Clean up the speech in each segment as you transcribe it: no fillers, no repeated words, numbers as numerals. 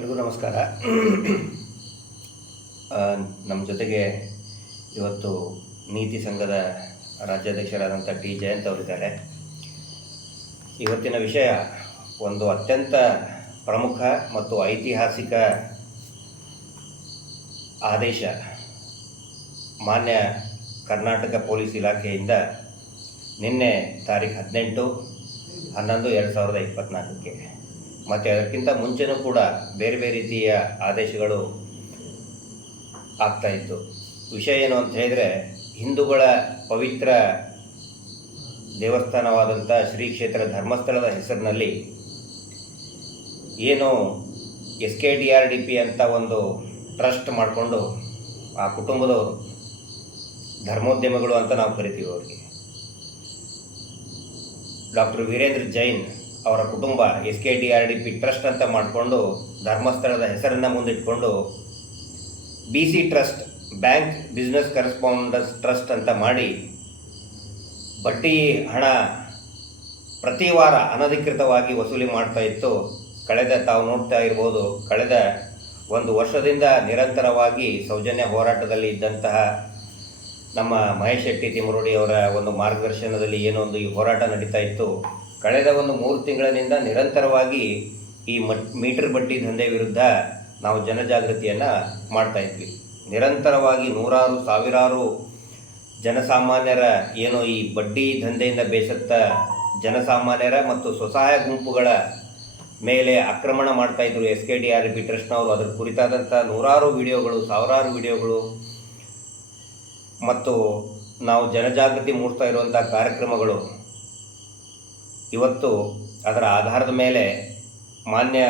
ಎಲ್ರಿಗೂ ನಮಸ್ಕಾರ. ನಮ್ಮ ಜೊತೆಗೆ ಇವತ್ತು ನೀತಿ ಸಂಘದ ರಾಜ್ಯಾಧ್ಯಕ್ಷರಾದಂಥ ಟಿ ಜಯಂತ್ ಅವರಿದ್ದಾರೆ. ಇವತ್ತಿನ ವಿಷಯ ಒಂದು ಅತ್ಯಂತ ಪ್ರಮುಖ ಮತ್ತು ಐತಿಹಾಸಿಕ ಆದೇಶ ಮಾನ್ಯ ಕರ್ನಾಟಕ ಪೊಲೀಸ್ ಇಲಾಖೆಯಿಂದ ನಿನ್ನೆ ತಾರೀಖು 18/11/2024 ಮತ್ತು ಅದಕ್ಕಿಂತ ಮುಂಚೆನೂ ಕೂಡ ಬೇರೆ ಬೇರೆ ರೀತಿಯ ಆದೇಶಗಳು ಆಗ್ತಾಯಿತ್ತು. ವಿಷಯ ಏನು ಅಂತ ಹೇಳಿದರೆ, ಹಿಂದೂಗಳ ಪವಿತ್ರ ದೇವಸ್ಥಾನವಾದಂಥ ಶ್ರೀ ಕ್ಷೇತ್ರ ಧರ್ಮಸ್ಥಳದ ಹೆಸರಿನಲ್ಲಿ ಏನು SKDRDP ಅಂತ ಒಂದು ಟ್ರಸ್ಟ್ ಮಾಡಿಕೊಂಡು ಆ ಕುಟುಂಬದವರು, ಧರ್ಮೋದ್ಯಮಿಗಳು ಅಂತ ನಾವು ಕರಿತೀವಿ ಅವರಿಗೆ, ಡಾಕ್ಟರ್ ವೀರೇಂದ್ರ ಜೈನ್ ಅವರ ಕುಟುಂಬ SKDRDP ಟ್ರಸ್ಟ್ ಅಂತ ಮಾಡಿಕೊಂಡು ಧರ್ಮಸ್ಥಳದ ಹೆಸರನ್ನು ಮುಂದಿಟ್ಕೊಂಡು BC trust, bank business correspondence trust ಅಂತ ಮಾಡಿ ಬಡ್ಡಿ ಹಣ ಪ್ರತಿ ವಾರ ಅನಧಿಕೃತವಾಗಿ ವಸೂಲಿ ಮಾಡ್ತಾ ಇತ್ತು. ತಾವು ನೋಡ್ತಾ ಇರ್ಬೋದು, ಕಳೆದ ಒಂದು ವರ್ಷದಿಂದ ನಿರಂತರವಾಗಿ ಸೌಜನ್ಯ ಹೋರಾಟದಲ್ಲಿ ಇದ್ದಂತಹ ನಮ್ಮ ಮಹೇಶ್ ಶೆಟ್ಟಿ ತಿಮರೋಡಿ ಅವರ ಒಂದು ಮಾರ್ಗದರ್ಶನದಲ್ಲಿ ಏನೊಂದು ಈ ಹೋರಾಟ ನಡೀತಾ ಇತ್ತು. ಕಳೆದ ಒಂದು 3 ತಿಂಗಳಿನಿಂದ ನಿರಂತರವಾಗಿ ಈ ಮೀಟರ್ ಬಡ್ಡಿ ದಂಧೆ ವಿರುದ್ಧ ನಾವು ಜನಜಾಗೃತಿಯನ್ನು ಮಾಡ್ತಾ ಇದ್ವಿ. ನಿರಂತರವಾಗಿ ನೂರಾರು ಸಾವಿರಾರು ಜನಸಾಮಾನ್ಯರ ಏನು ಈ ಬಡ್ಡಿ ದಂಧೆಯಿಂದ ಬೇಸತ್ತ ಜನಸಾಮಾನ್ಯರ ಮತ್ತು ಸ್ವಸಹಾಯ ಗುಂಪುಗಳ ಮೇಲೆ ಆಕ್ರಮಣ ಮಾಡ್ತಾಯಿದ್ರು SKDRDP ಟ್ರಸ್ಟ್ನವರು. ಅದರ ಕುರಿತಾದಂಥ ನೂರಾರು ವಿಡಿಯೋಗಳು, ಸಾವಿರಾರು ವಿಡಿಯೋಗಳು ಮತ್ತು ನಾವು ಜನಜಾಗೃತಿ ಮೂಡಿಸ್ತಾ ಇರುವಂಥ ಕಾರ್ಯಕ್ರಮಗಳು ಇವತ್ತು ಅದರ ಆಧಾರದ ಮೇಲೆ ಮಾನ್ಯ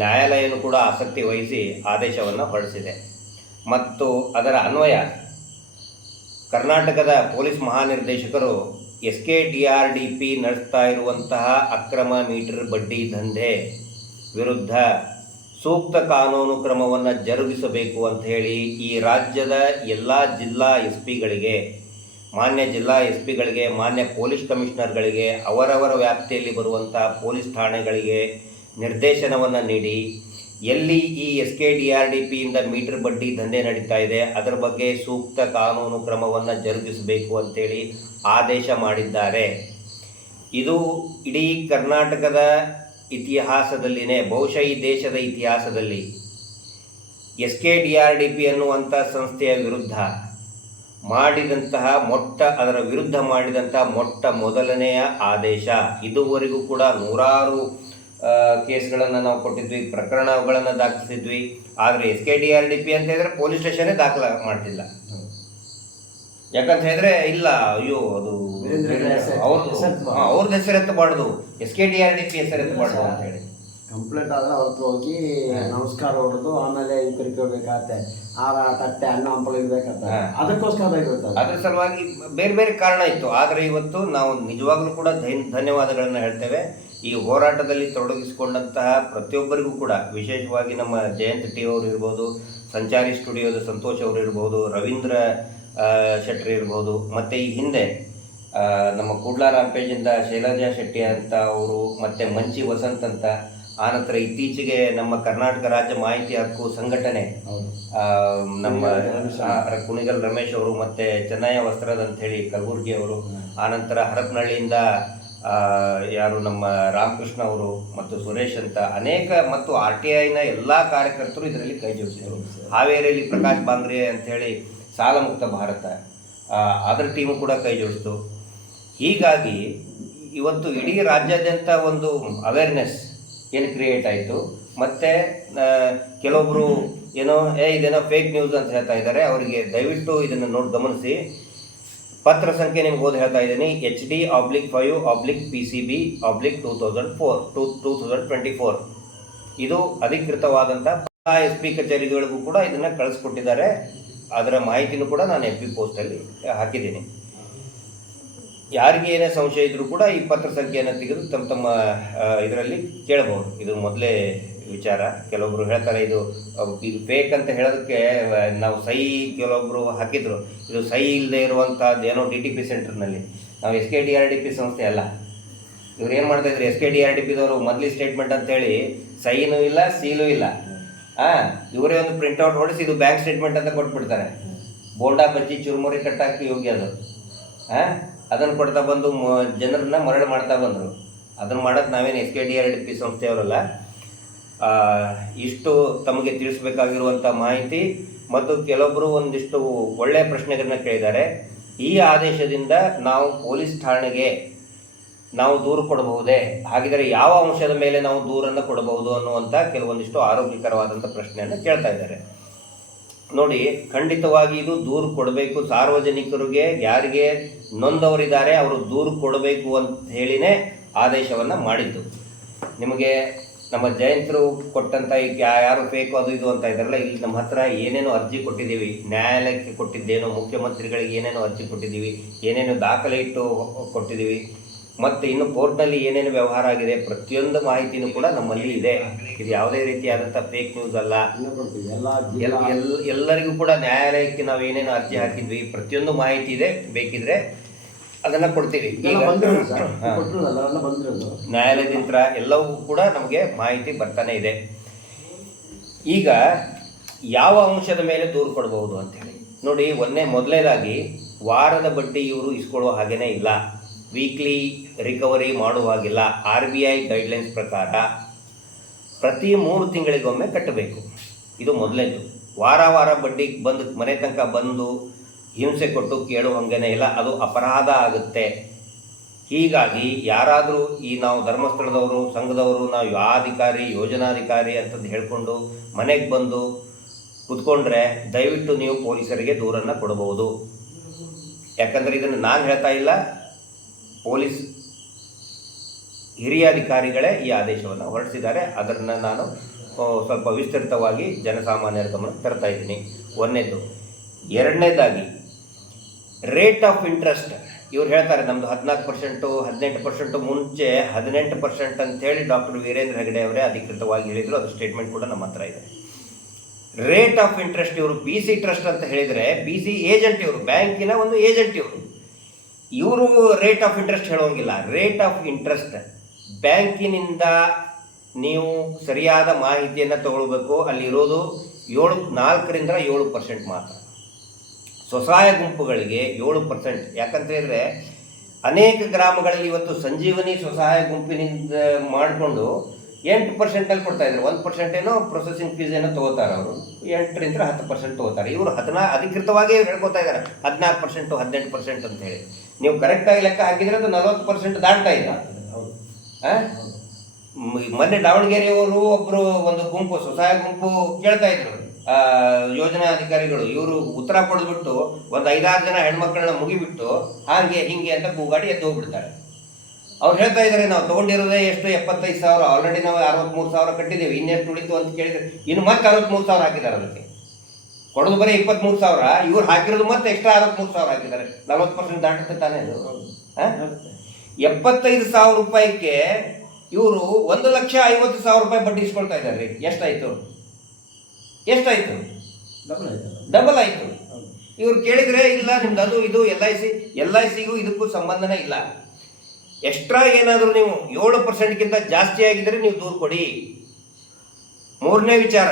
ನ್ಯಾಯಾಲಯನೂ ಕೂಡ ಆಸಕ್ತಿ ವಹಿಸಿ ಆದೇಶವನ್ನು ಹೊರಡಿಸಿದೆ. ಮತ್ತು ಅದರ ಅನ್ವಯ ಕರ್ನಾಟಕದ ಪೊಲೀಸ್ ಮಹಾನಿರ್ದೇಶಕರು SKDRDP ನಡೆಸ್ತಾ ಇರುವಂತಹ ಅಕ್ರಮ ಮೀಟರ್ ಬಡ್ಡಿ ದಂಧೆ ವಿರುದ್ಧ ಸೂಕ್ತ ಕಾನೂನು ಕ್ರಮವನ್ನು ಜರುಗಿಸಬೇಕು ಅಂತ ಹೇಳಿ ಈ ರಾಜ್ಯದ ಎಲ್ಲ ಜಿಲ್ಲಾ SPಗಳಿಗೆ, ಮಾನ್ಯ ಜಿಲ್ಲಾ SPಗಳಿಗೆ, ಮಾನ್ಯ ಪೊಲೀಸ್ ಕಮಿಷನರ್ಗಳಿಗೆ, ಅವರವರ ವ್ಯಾಪ್ತಿಯಲ್ಲಿ ಬರುವಂಥ ಪೊಲೀಸ್ ಠಾಣೆಗಳಿಗೆ ನಿರ್ದೇಶನವನ್ನು ನೀಡಿ ಎಲ್ಲಿ ಈ SKDRDPಯಿಂದ ಮೀಟರ್ ಬಡ್ಡಿ ದಂಧೆ ನಡೀತಾ ಇದೆ ಅದರ ಬಗ್ಗೆ ಸೂಕ್ತ ಕಾನೂನು ಕ್ರಮವನ್ನು ಜರುಗಿಸಬೇಕು ಅಂತೇಳಿ ಆದೇಶ ಮಾಡಿದ್ದಾರೆ. ಇದು ಇಡೀ ಕರ್ನಾಟಕದ ಇತಿಹಾಸದಲ್ಲಿನೇ, ಬಹುಶಃ ಈ ದೇಶದ ಇತಿಹಾಸದಲ್ಲಿ SKDRDP ಅನ್ನುವಂಥ ಸಂಸ್ಥೆಯ ವಿರುದ್ಧ ಅದರ ವಿರುದ್ಧ ಮಾಡಿದಂಥ ಮೊಟ್ಟ ಮೊದಲನೆಯ ಆದೇಶ. ಇದುವರೆಗೂ ಕೂಡ ನೂರಾರು ಕೇಸ್ಗಳನ್ನು ನಾವು ಕೊಟ್ಟಿದ್ವಿ, ಪ್ರಕರಣಗಳನ್ನು ದಾಖಲಿಸಿದ್ವಿ. ಆದರೆ SKDRDP ಅಂತ ಹೇಳಿದ್ರೆ ಪೊಲೀಸ್ ಸ್ಟೇಷನ್ನೇ ದಾಖಲ ಮಾಡ್ತಿಲ್ಲ. ಯಾಕಂತ ಹೇಳಿದ್ರೆ ಇಲ್ಲ, ಅಯ್ಯೋ ಅದು ಅವ್ರದ್ದು ಹೆಸರೆತ್ತಬಾರ್ದು, SKDRDP ಹೆಸರೆತ್ತಬಾರ್ದು ಅಂತ ಹೇಳಿ ಕಂಪ್ಲೇಂಟ್ ಆದ್ರೆ ಅವ್ರ ಹೋಗಿ ನಮಸ್ಕಾರ ಹೊಡೆದು ಆಮೇಲೆ ಕರಿಕೋಬೇಕಾಗತ್ತೆ, ತಟ್ಟೆ ಅನ್ನ ಹಂಪಲು ಇರ್ಬೇಕಂತ, ಅದಕ್ಕೋಸ್ಕರ ಅದ್ರ ಸಲುವಾಗಿ ಬೇರೆ ಬೇರೆ ಕಾರಣ ಇತ್ತು. ಆದರೆ ಇವತ್ತು ನಾವು ನಿಜವಾಗ್ಲೂ ಕೂಡ ಧನ್ಯವಾದಗಳನ್ನು ಹೇಳ್ತೇವೆ. ಈ ಹೋರಾಟದಲ್ಲಿ ತೊಡಗಿಸಿಕೊಂಡಂತಹ ಪ್ರತಿಯೊಬ್ಬರಿಗೂ ಕೂಡ, ವಿಶೇಷವಾಗಿ ನಮ್ಮ ಜಯಂತ್ ಟಿ ಅವರು ಇರ್ಬೋದು, ಸಂಚಾರಿ ಸ್ಟುಡಿಯೋದ ಸಂತೋಷ್ ಅವರು ಇರ್ಬೋದು, ರವೀಂದ್ರ ಶೆಟ್ಟಿ ಇರ್ಬೋದು, ಮತ್ತು ಈ ಹಿಂದೆ ನಮ್ಮ ಕೂಡ್ಲಾ ರಾಂಪೇಜಿಂದ ಶೈಲಜಾ ಶೆಟ್ಟಿ ಅಂತ ಅವರು, ಮತ್ತು ಮಂಚಿ ವಸಂತ್ ಅಂತ, ಆನಂತರ ಇತ್ತೀಚೆಗೆ ನಮ್ಮ ಕರ್ನಾಟಕ ರಾಜ್ಯ ಮಾಹಿತಿ ಹಕ್ಕು ಸಂಘಟನೆ ನಮ್ಮ ಕುಣಿಗಲ್ ರಮೇಶ್ ಅವರು, ಮತ್ತು ಚೆನ್ನಯ್ಯ ವಸ್ತ್ರದ ಅಂಥೇಳಿ ಕಲಬುರ್ಗಿ ಅವರು, ಆನಂತರ ಹರಪನಹಳ್ಳಿಯಿಂದ ಯಾರು ನಮ್ಮ ರಾಮಕೃಷ್ಣ ಅವರು ಮತ್ತು ಸುರೇಶ್ ಅಂತ ಅನೇಕ, ಮತ್ತು RTIನ ಎಲ್ಲ ಕಾರ್ಯಕರ್ತರು ಇದರಲ್ಲಿ ಕೈ ಜೋಡಿಸಿದರು. ಹಾವೇರಿಯಲ್ಲಿ ಪ್ರಕಾಶ್ ಬಾಂಗ್ರೆ ಅಂಥೇಳಿ ಸಾಲ ಮುಕ್ತ ಭಾರತ, ಅದರ ಟೀಮು ಕೂಡ ಕೈ ಜೋಡಿಸ್ತು. ಹೀಗಾಗಿ ಇವತ್ತು ಇಡೀ ರಾಜ್ಯಾದ್ಯಂತ ಒಂದು ಅವೇರ್ನೆಸ್ ಏನು ಕ್ರಿಯೇಟ್ ಆಯಿತು. ಮತ್ತು ಕೆಲವೊಬ್ಬರು ಇದೇನೋ ಫೇಕ್ ನ್ಯೂಸ್ ಅಂತ ಹೇಳ್ತಾ ಇದ್ದಾರೆ. ಅವರಿಗೆ ದಯವಿಟ್ಟು ಇದನ್ನು ಗಮನಿಸಿ. ಪತ್ರ ಸಂಖ್ಯೆ ನಿಮ್ಗೆ ಓದಿ ಹೇಳ್ತಾ ಇದ್ದೀನಿ, HD/5/PCB/2024 ಇದು ಅಧಿಕೃತವಾದಂಥ SP ಕಚೇರಿಗಳಿಗೂ ಕೂಡ ಇದನ್ನು ಕಳಿಸ್ಕೊಟ್ಟಿದ್ದಾರೆ. ಅದರ ಮಾಹಿತಿನೂ ಕೂಡ ನಾನು FB ಪೋಸ್ಟಲ್ಲಿ ಹಾಕಿದ್ದೀನಿ. ಯಾರಿಗೆ ಏನೇ ಸಂಶಯ ಇದ್ದರೂ ಕೂಡ ಈ ಪತ್ರ ಸಂಖ್ಯೆಯನ್ನು ತೆಗೆದು ತಮ್ಮ ಇದರಲ್ಲಿ ಕೇಳಬಹುದು. ಇದು ಮೊದಲೇ ವಿಚಾರ. ಕೆಲವೊಬ್ಬರು ಹೇಳ್ತಾರೆ ಇದು ಫೇಕ್ ಅಂತ ಹೇಳೋದಕ್ಕೆ ನಾವು ಸಹಿ ಕೆಲವೊಬ್ಬರು ಹಾಕಿದ್ರು. ಇದು ಸಹಿ ಇಲ್ಲದೆ ಇರುವಂಥದ್ದು ಏನೋ DTP ಸೆಂಟರ್ನಲ್ಲಿ. ನಾವು SKDRDP ಸಂಸ್ಥೆ ಅಲ್ಲ. ಇವ್ರು ಏನು ಮಾಡ್ತಾಯಿದ್ರು, SKDRDPದವರು ಮೊದಲಿ ಸ್ಟೇಟ್ಮೆಂಟ್ ಅಂತೇಳಿ ಸಹಿನೂ ಇಲ್ಲ, ಸೀಲೂ ಇಲ್ಲ. ಇವರೇ ಒಂದು ಪ್ರಿಂಟ್ಔಟ್ ಹೊಡಿಸಿ ಇದು ಬ್ಯಾಂಕ್ ಸ್ಟೇಟ್ಮೆಂಟ್ ಅಂತ ಕೊಟ್ಬಿಡ್ತಾರೆ. ಬೋಂಡಾ ಬಜ್ಜಿ ಚುರುಮುರಿ ಕಟ್ಟಾಕಿ ಯೋಗ್ಯ ಅದು. ಅದನ್ನು ಕೊಡ್ತಾ ಬಂದು ಜನರನ್ನ ಮರಳು ಮಾಡ್ತಾ ಬಂದರು. ಅದನ್ನು ಮಾಡೋದು ನಾವೇನು SKDRDP ಸಂಸ್ಥೆಯವರಲ್ಲ. ಇಷ್ಟು ತಮಗೆ ತಿಳಿಸ್ಬೇಕಾಗಿರುವಂಥ ಮಾಹಿತಿ ಮತ್ತು ಕೆಲವೊಬ್ಬರು ಒಂದಿಷ್ಟು ಒಳ್ಳೆಯ ಪ್ರಶ್ನೆಗಳನ್ನ ಕೇಳಿದ್ದಾರೆ. ಈ ಆದೇಶದಿಂದ ನಾವು ಪೊಲೀಸ್ ಠಾಣೆಗೆ ನಾವು ದೂರು ಕೊಡಬಹುದೇ, ಹಾಗಿದ್ರೆ ಯಾವ ಅಂಶದ ಮೇಲೆ ನಾವು ದೂರನ್ನು ಕೊಡಬಹುದು ಅನ್ನುವಂಥ ಕೆಲವೊಂದಿಷ್ಟು ಆರೋಗ್ಯಕರವಾದಂಥ ಪ್ರಶ್ನೆಯನ್ನು ಕೇಳ್ತಾ ಇದ್ದಾರೆ. ನೋಡಿ, ಖಂಡಿತವಾಗಿ ಇದು ದೂರು ಕೊಡಬೇಕು. ಸಾರ್ವಜನಿಕರಿಗೆ ಯಾರಿಗೆ ನೊಂದವರಿದ್ದಾರೆ ಅವರು ದೂರು ಕೊಡಬೇಕು ಅಂತ ಹೇಳಿನೇ ಆದೇಶವನ್ನು ಮಾಡಿದ್ದು. ನಿಮಗೆ ನಮ್ಮ ಜಯಂತರು ಕೊಟ್ಟಂಥ ಈಗ ಯಾರು ಬೇಕು ಅದು ಇದು ಅಂತ ಇದ್ದಾರಲ್ಲ, ಇಲ್ಲಿ ನಮ್ಮ ಹತ್ರ ಏನೇನು ಅರ್ಜಿ ಕೊಟ್ಟಿದ್ದೀವಿ, ನ್ಯಾಯಾಲಯಕ್ಕೆ ಕೊಟ್ಟಿದ್ದೇನೋ, ಮುಖ್ಯಮಂತ್ರಿಗಳಿಗೆ ಏನೇನು ಅರ್ಜಿ ಕೊಟ್ಟಿದ್ದೀವಿ, ಏನೇನು ದಾಖಲೆ ಇಟ್ಟು ಕೊಟ್ಟಿದ್ದೀವಿ, ಮತ್ತು ಇನ್ನು ಕೋರ್ಟ್ನಲ್ಲಿ ಏನೇನು ವ್ಯವಹಾರ ಆಗಿದೆ, ಪ್ರತಿಯೊಂದು ಮಾಹಿತಿನೂ ಕೂಡ ನಮ್ಮಲ್ಲಿ ಇದೆ. ಇದು ಯಾವುದೇ ರೀತಿಯಾದಂಥ ಫೇಕ್ ನ್ಯೂಸ್ ಅಲ್ಲ. ಎಲ್ಲರಿಗೂ ಕೂಡ ನ್ಯಾಯಾಲಯಕ್ಕೆ ನಾವು ಏನೇನು ಅರ್ಜಿ ಹಾಕಿದ್ವಿ ಪ್ರತಿಯೊಂದು ಮಾಹಿತಿ ಇದೆ. ಬೇಕಿದ್ರೆ ಅದನ್ನು ಕೊಡ್ತೀವಿ. ಈಗ ನ್ಯಾಯಾಲಯದಿಂದ ಎಲ್ಲವೂ ಕೂಡ ನಮಗೆ ಮಾಹಿತಿ ಬರ್ತಾನೆ ಇದೆ. ಈಗ ಯಾವ ಅಂಶದ ಮೇಲೆ ದೂರು ಕೊಡಬಹುದು ಅಂತೇಳಿ ನೋಡಿ. ಮೊದಲನೇದಾಗಿ ವಾರದ ಬಡ್ಡಿ ಇವರು ಇಸ್ಕೊಳ್ಳೋ ಹಾಗೇನೇ ಇಲ್ಲ, ವೀಕ್ಲಿ ರಿಕವರಿ ಮಾಡುವಾಗಿಲ್ಲ. RBI ಗೈಡ್ಲೈನ್ಸ್ ಪ್ರಕಾರ ಪ್ರತಿ 3 ತಿಂಗಳಿಗೊಮ್ಮೆ ಕಟ್ಟಬೇಕು. ಇದು ಮೊದಲನೇದು. ವಾರ ಬಡ್ಡಿ ಬಂದು ಮನೆ ತನಕ ಬಂದು ಹಿಂಸೆ ಕೊಟ್ಟು ಕೇಳುವಂಗೇನೇ ಇಲ್ಲ, ಅದು ಅಪರಾಧ ಆಗುತ್ತೆ. ಹೀಗಾಗಿ ಯಾರಾದರೂ ನಾವು ಧರ್ಮಸ್ಥಳದವರು, ಸಂಘದವರು, ನಾವು ಆ ಅಧಿಕಾರಿ, ಯೋಜನಾಧಿಕಾರಿ ಅಂತಂದು ಹೇಳ್ಕೊಂಡು ಮನೆಗೆ ಬಂದು ಕೂತ್ಕೊಂಡ್ರೆ ದಯವಿಟ್ಟು ನೀವು ಪೊಲೀಸರಿಗೆ ದೂರನ್ನು ಕೊಡಬಹುದು. ಯಾಕಂದರೆ ಇದನ್ನು ನಾನು ಹೇಳ್ತಾ ಇಲ್ಲ, ಪೊಲೀಸ್ ಹಿರಿಯ ಅಧಿಕಾರಿಗಳೇ ಈ ಆದೇಶವನ್ನು ಹೊರಡಿಸಿದ್ದಾರೆ. ಅದನ್ನು ನಾನು ಸ್ವಲ್ಪ ವಿಸ್ತೃತವಾಗಿ ಜನಸಾಮಾನ್ಯರ ಗಮನಕ್ಕೆ ತರ್ತಾ ಇದ್ದೀನಿ. ಒಂದನೇದು. ಎರಡನೇದಾಗಿ ರೇಟ್ ಆಫ್ ಇಂಟ್ರೆಸ್ಟ್. ಇವ್ರು ಹೇಳ್ತಾರೆ ನಮ್ಮದು 14%, 18%, ಮುಂಚೆ 18% ಅಂತೇಳಿ ಡಾಕ್ಟರ್ ವೀರೇಂದ್ರ ಹೆಗಡೆ ಅವರೇ ಅಧಿಕೃತವಾಗಿ ಹೇಳಿದರು. ಅದು ಸ್ಟೇಟ್ಮೆಂಟ್ ಕೂಡ ನಮ್ಮ ಹತ್ರ ಇದೆ. ರೇಟ್ ಆಫ್ ಇಂಟ್ರೆಸ್ಟ್ ಇವರು BC ಟ್ರಸ್ಟ್ ಅಂತ ಹೇಳಿದರೆ, BC ಏಜೆಂಟ್, ಇವರು ಬ್ಯಾಂಕಿನ ಒಂದು ಏಜೆಂಟ್. ಇವರು ರೇಟ್ ಆಫ್ ಇಂಟ್ರೆಸ್ಟ್ ಹೇಳೋಂಗಿಲ್ಲ. ರೇಟ್ ಆಫ್ ಇಂಟ್ರೆಸ್ಟ್ ಬ್ಯಾಂಕಿನಿಂದ ನೀವು ಸರಿಯಾದ ಮಾಹಿತಿಯನ್ನು ತಗೊಳ್ಬೇಕು. ಅಲ್ಲಿರೋದು 4ರಿಂದ 7% ಮಾತ್ರ. ಸ್ವಸಹಾಯ ಗುಂಪುಗಳಿಗೆ 7%. ಯಾಕಂತ ಹೇಳಿದ್ರೆ ಅನೇಕ ಗ್ರಾಮಗಳಲ್ಲಿ ಇವತ್ತು ಸಂಜೀವನಿ ಸ್ವಸಹಾಯ ಗುಂಪಿನಿಂದ ಮಾಡಿಕೊಂಡು 8%ಅಲ್ಲಿ ಕೊಡ್ತಾ ಇದ್ದಾರೆ. 1% ಏನೋ ಪ್ರೊಸೆಸಿಂಗ್ ಫೀಸ್ ಏನೋ ತೊಗೋತಾರೆ ಅವರು, 8ರಿಂದ 10% ತೊಗೋತಾರೆ. ಇವರು ಅಧಿಕೃತವಾಗಿ ಹೇಳ್ಕೊತಾ ಇದ್ದಾರೆ 14%, 18% ಅಂತ ಹೇಳಿ. ನೀವು ಕರೆಕ್ಟಾಗಿ ಲೆಕ್ಕ ಹಾಕಿದರೆ ಅದು 40% ದಾಟ್ತಾ ಇಲ್ಲ. ಮೊನ್ನೆ ದಾವಣಗೆರೆಯವರು ಒಬ್ಬರು ಒಂದು ಗುಂಪು, ಸ್ವಸಹಾಯ ಗುಂಪು ಕೇಳ್ತಾ ಇದ್ರು ಯೋಜನಾ ಅಧಿಕಾರಿಗಳು. ಇವರು ಉತ್ತರ ಕೊಡ್ಬಿಟ್ಟು ಒಂದು 5-6 ಜನ ಹೆಣ್ಮಕ್ಳನ್ನ ಮುಗಿಬಿಟ್ಟು ಹಾಗೆ ಹಿಂಗೆ ಅಂತ ಕೂಗಾಡಿ ಎದ್ದು ಹೋಗ್ಬಿಡ್ತಾರೆ. ಅವ್ರು ಹೇಳ್ತಾ ಇದ್ದಾರೆ ನಾವು ತೊಗೊಂಡಿರೋದೇ ಎಷ್ಟು 75,000, ಆಲ್ರೆಡಿ ನಾವು 63,000 ಕಟ್ಟಿದ್ದೀವಿ, ಇನ್ನೆಷ್ಟು ಉಳಿತು ಅಂತ ಕೇಳಿದ್ರೆ ಇನ್ನು ಮತ್ತೆ 63,000 ಹಾಕಿದ್ದಾರೆ. ಅದಕ್ಕೆ ಕೊಡೋದು ಬರೀ 23,000, ಇವ್ರು ಹಾಕಿರೋದು ಮತ್ತೆ ಎಕ್ಸ್ಟ್ರಾ 63,000 ಹಾಕಿದ್ದಾರೆ. 40% ದಾಟುತ್ತೆ ತಾನೇ ಅದು. 75,000 ರೂಪಾಯಿಗೆ ಇವರು 1,50,000 ರೂಪಾಯಿ ಬಡ್ಡಿ ಇಸ್ಕೊಳ್ತಾ ಇದ್ದಾರೆ. ಎಷ್ಟಾಯಿತು? ಡಬಲ್ ಆಯಿತು. ಇವ್ರು ಕೇಳಿದರೆ ಇಲ್ಲ ನಿಮ್ದು ಅದು ಇದು LICಗೂ ಇದಕ್ಕೂ ಸಂಬಂಧನೇ ಇಲ್ಲ. ಎಕ್ಸ್ಟ್ರಾ ಏನಾದರೂ ನೀವು 7%ಗಿಂತ ಜಾಸ್ತಿ ಆಗಿದ್ದರೆ ನೀವು ದೂರು ಕೊಡಿ. ಮೂರನೇ ವಿಚಾರ,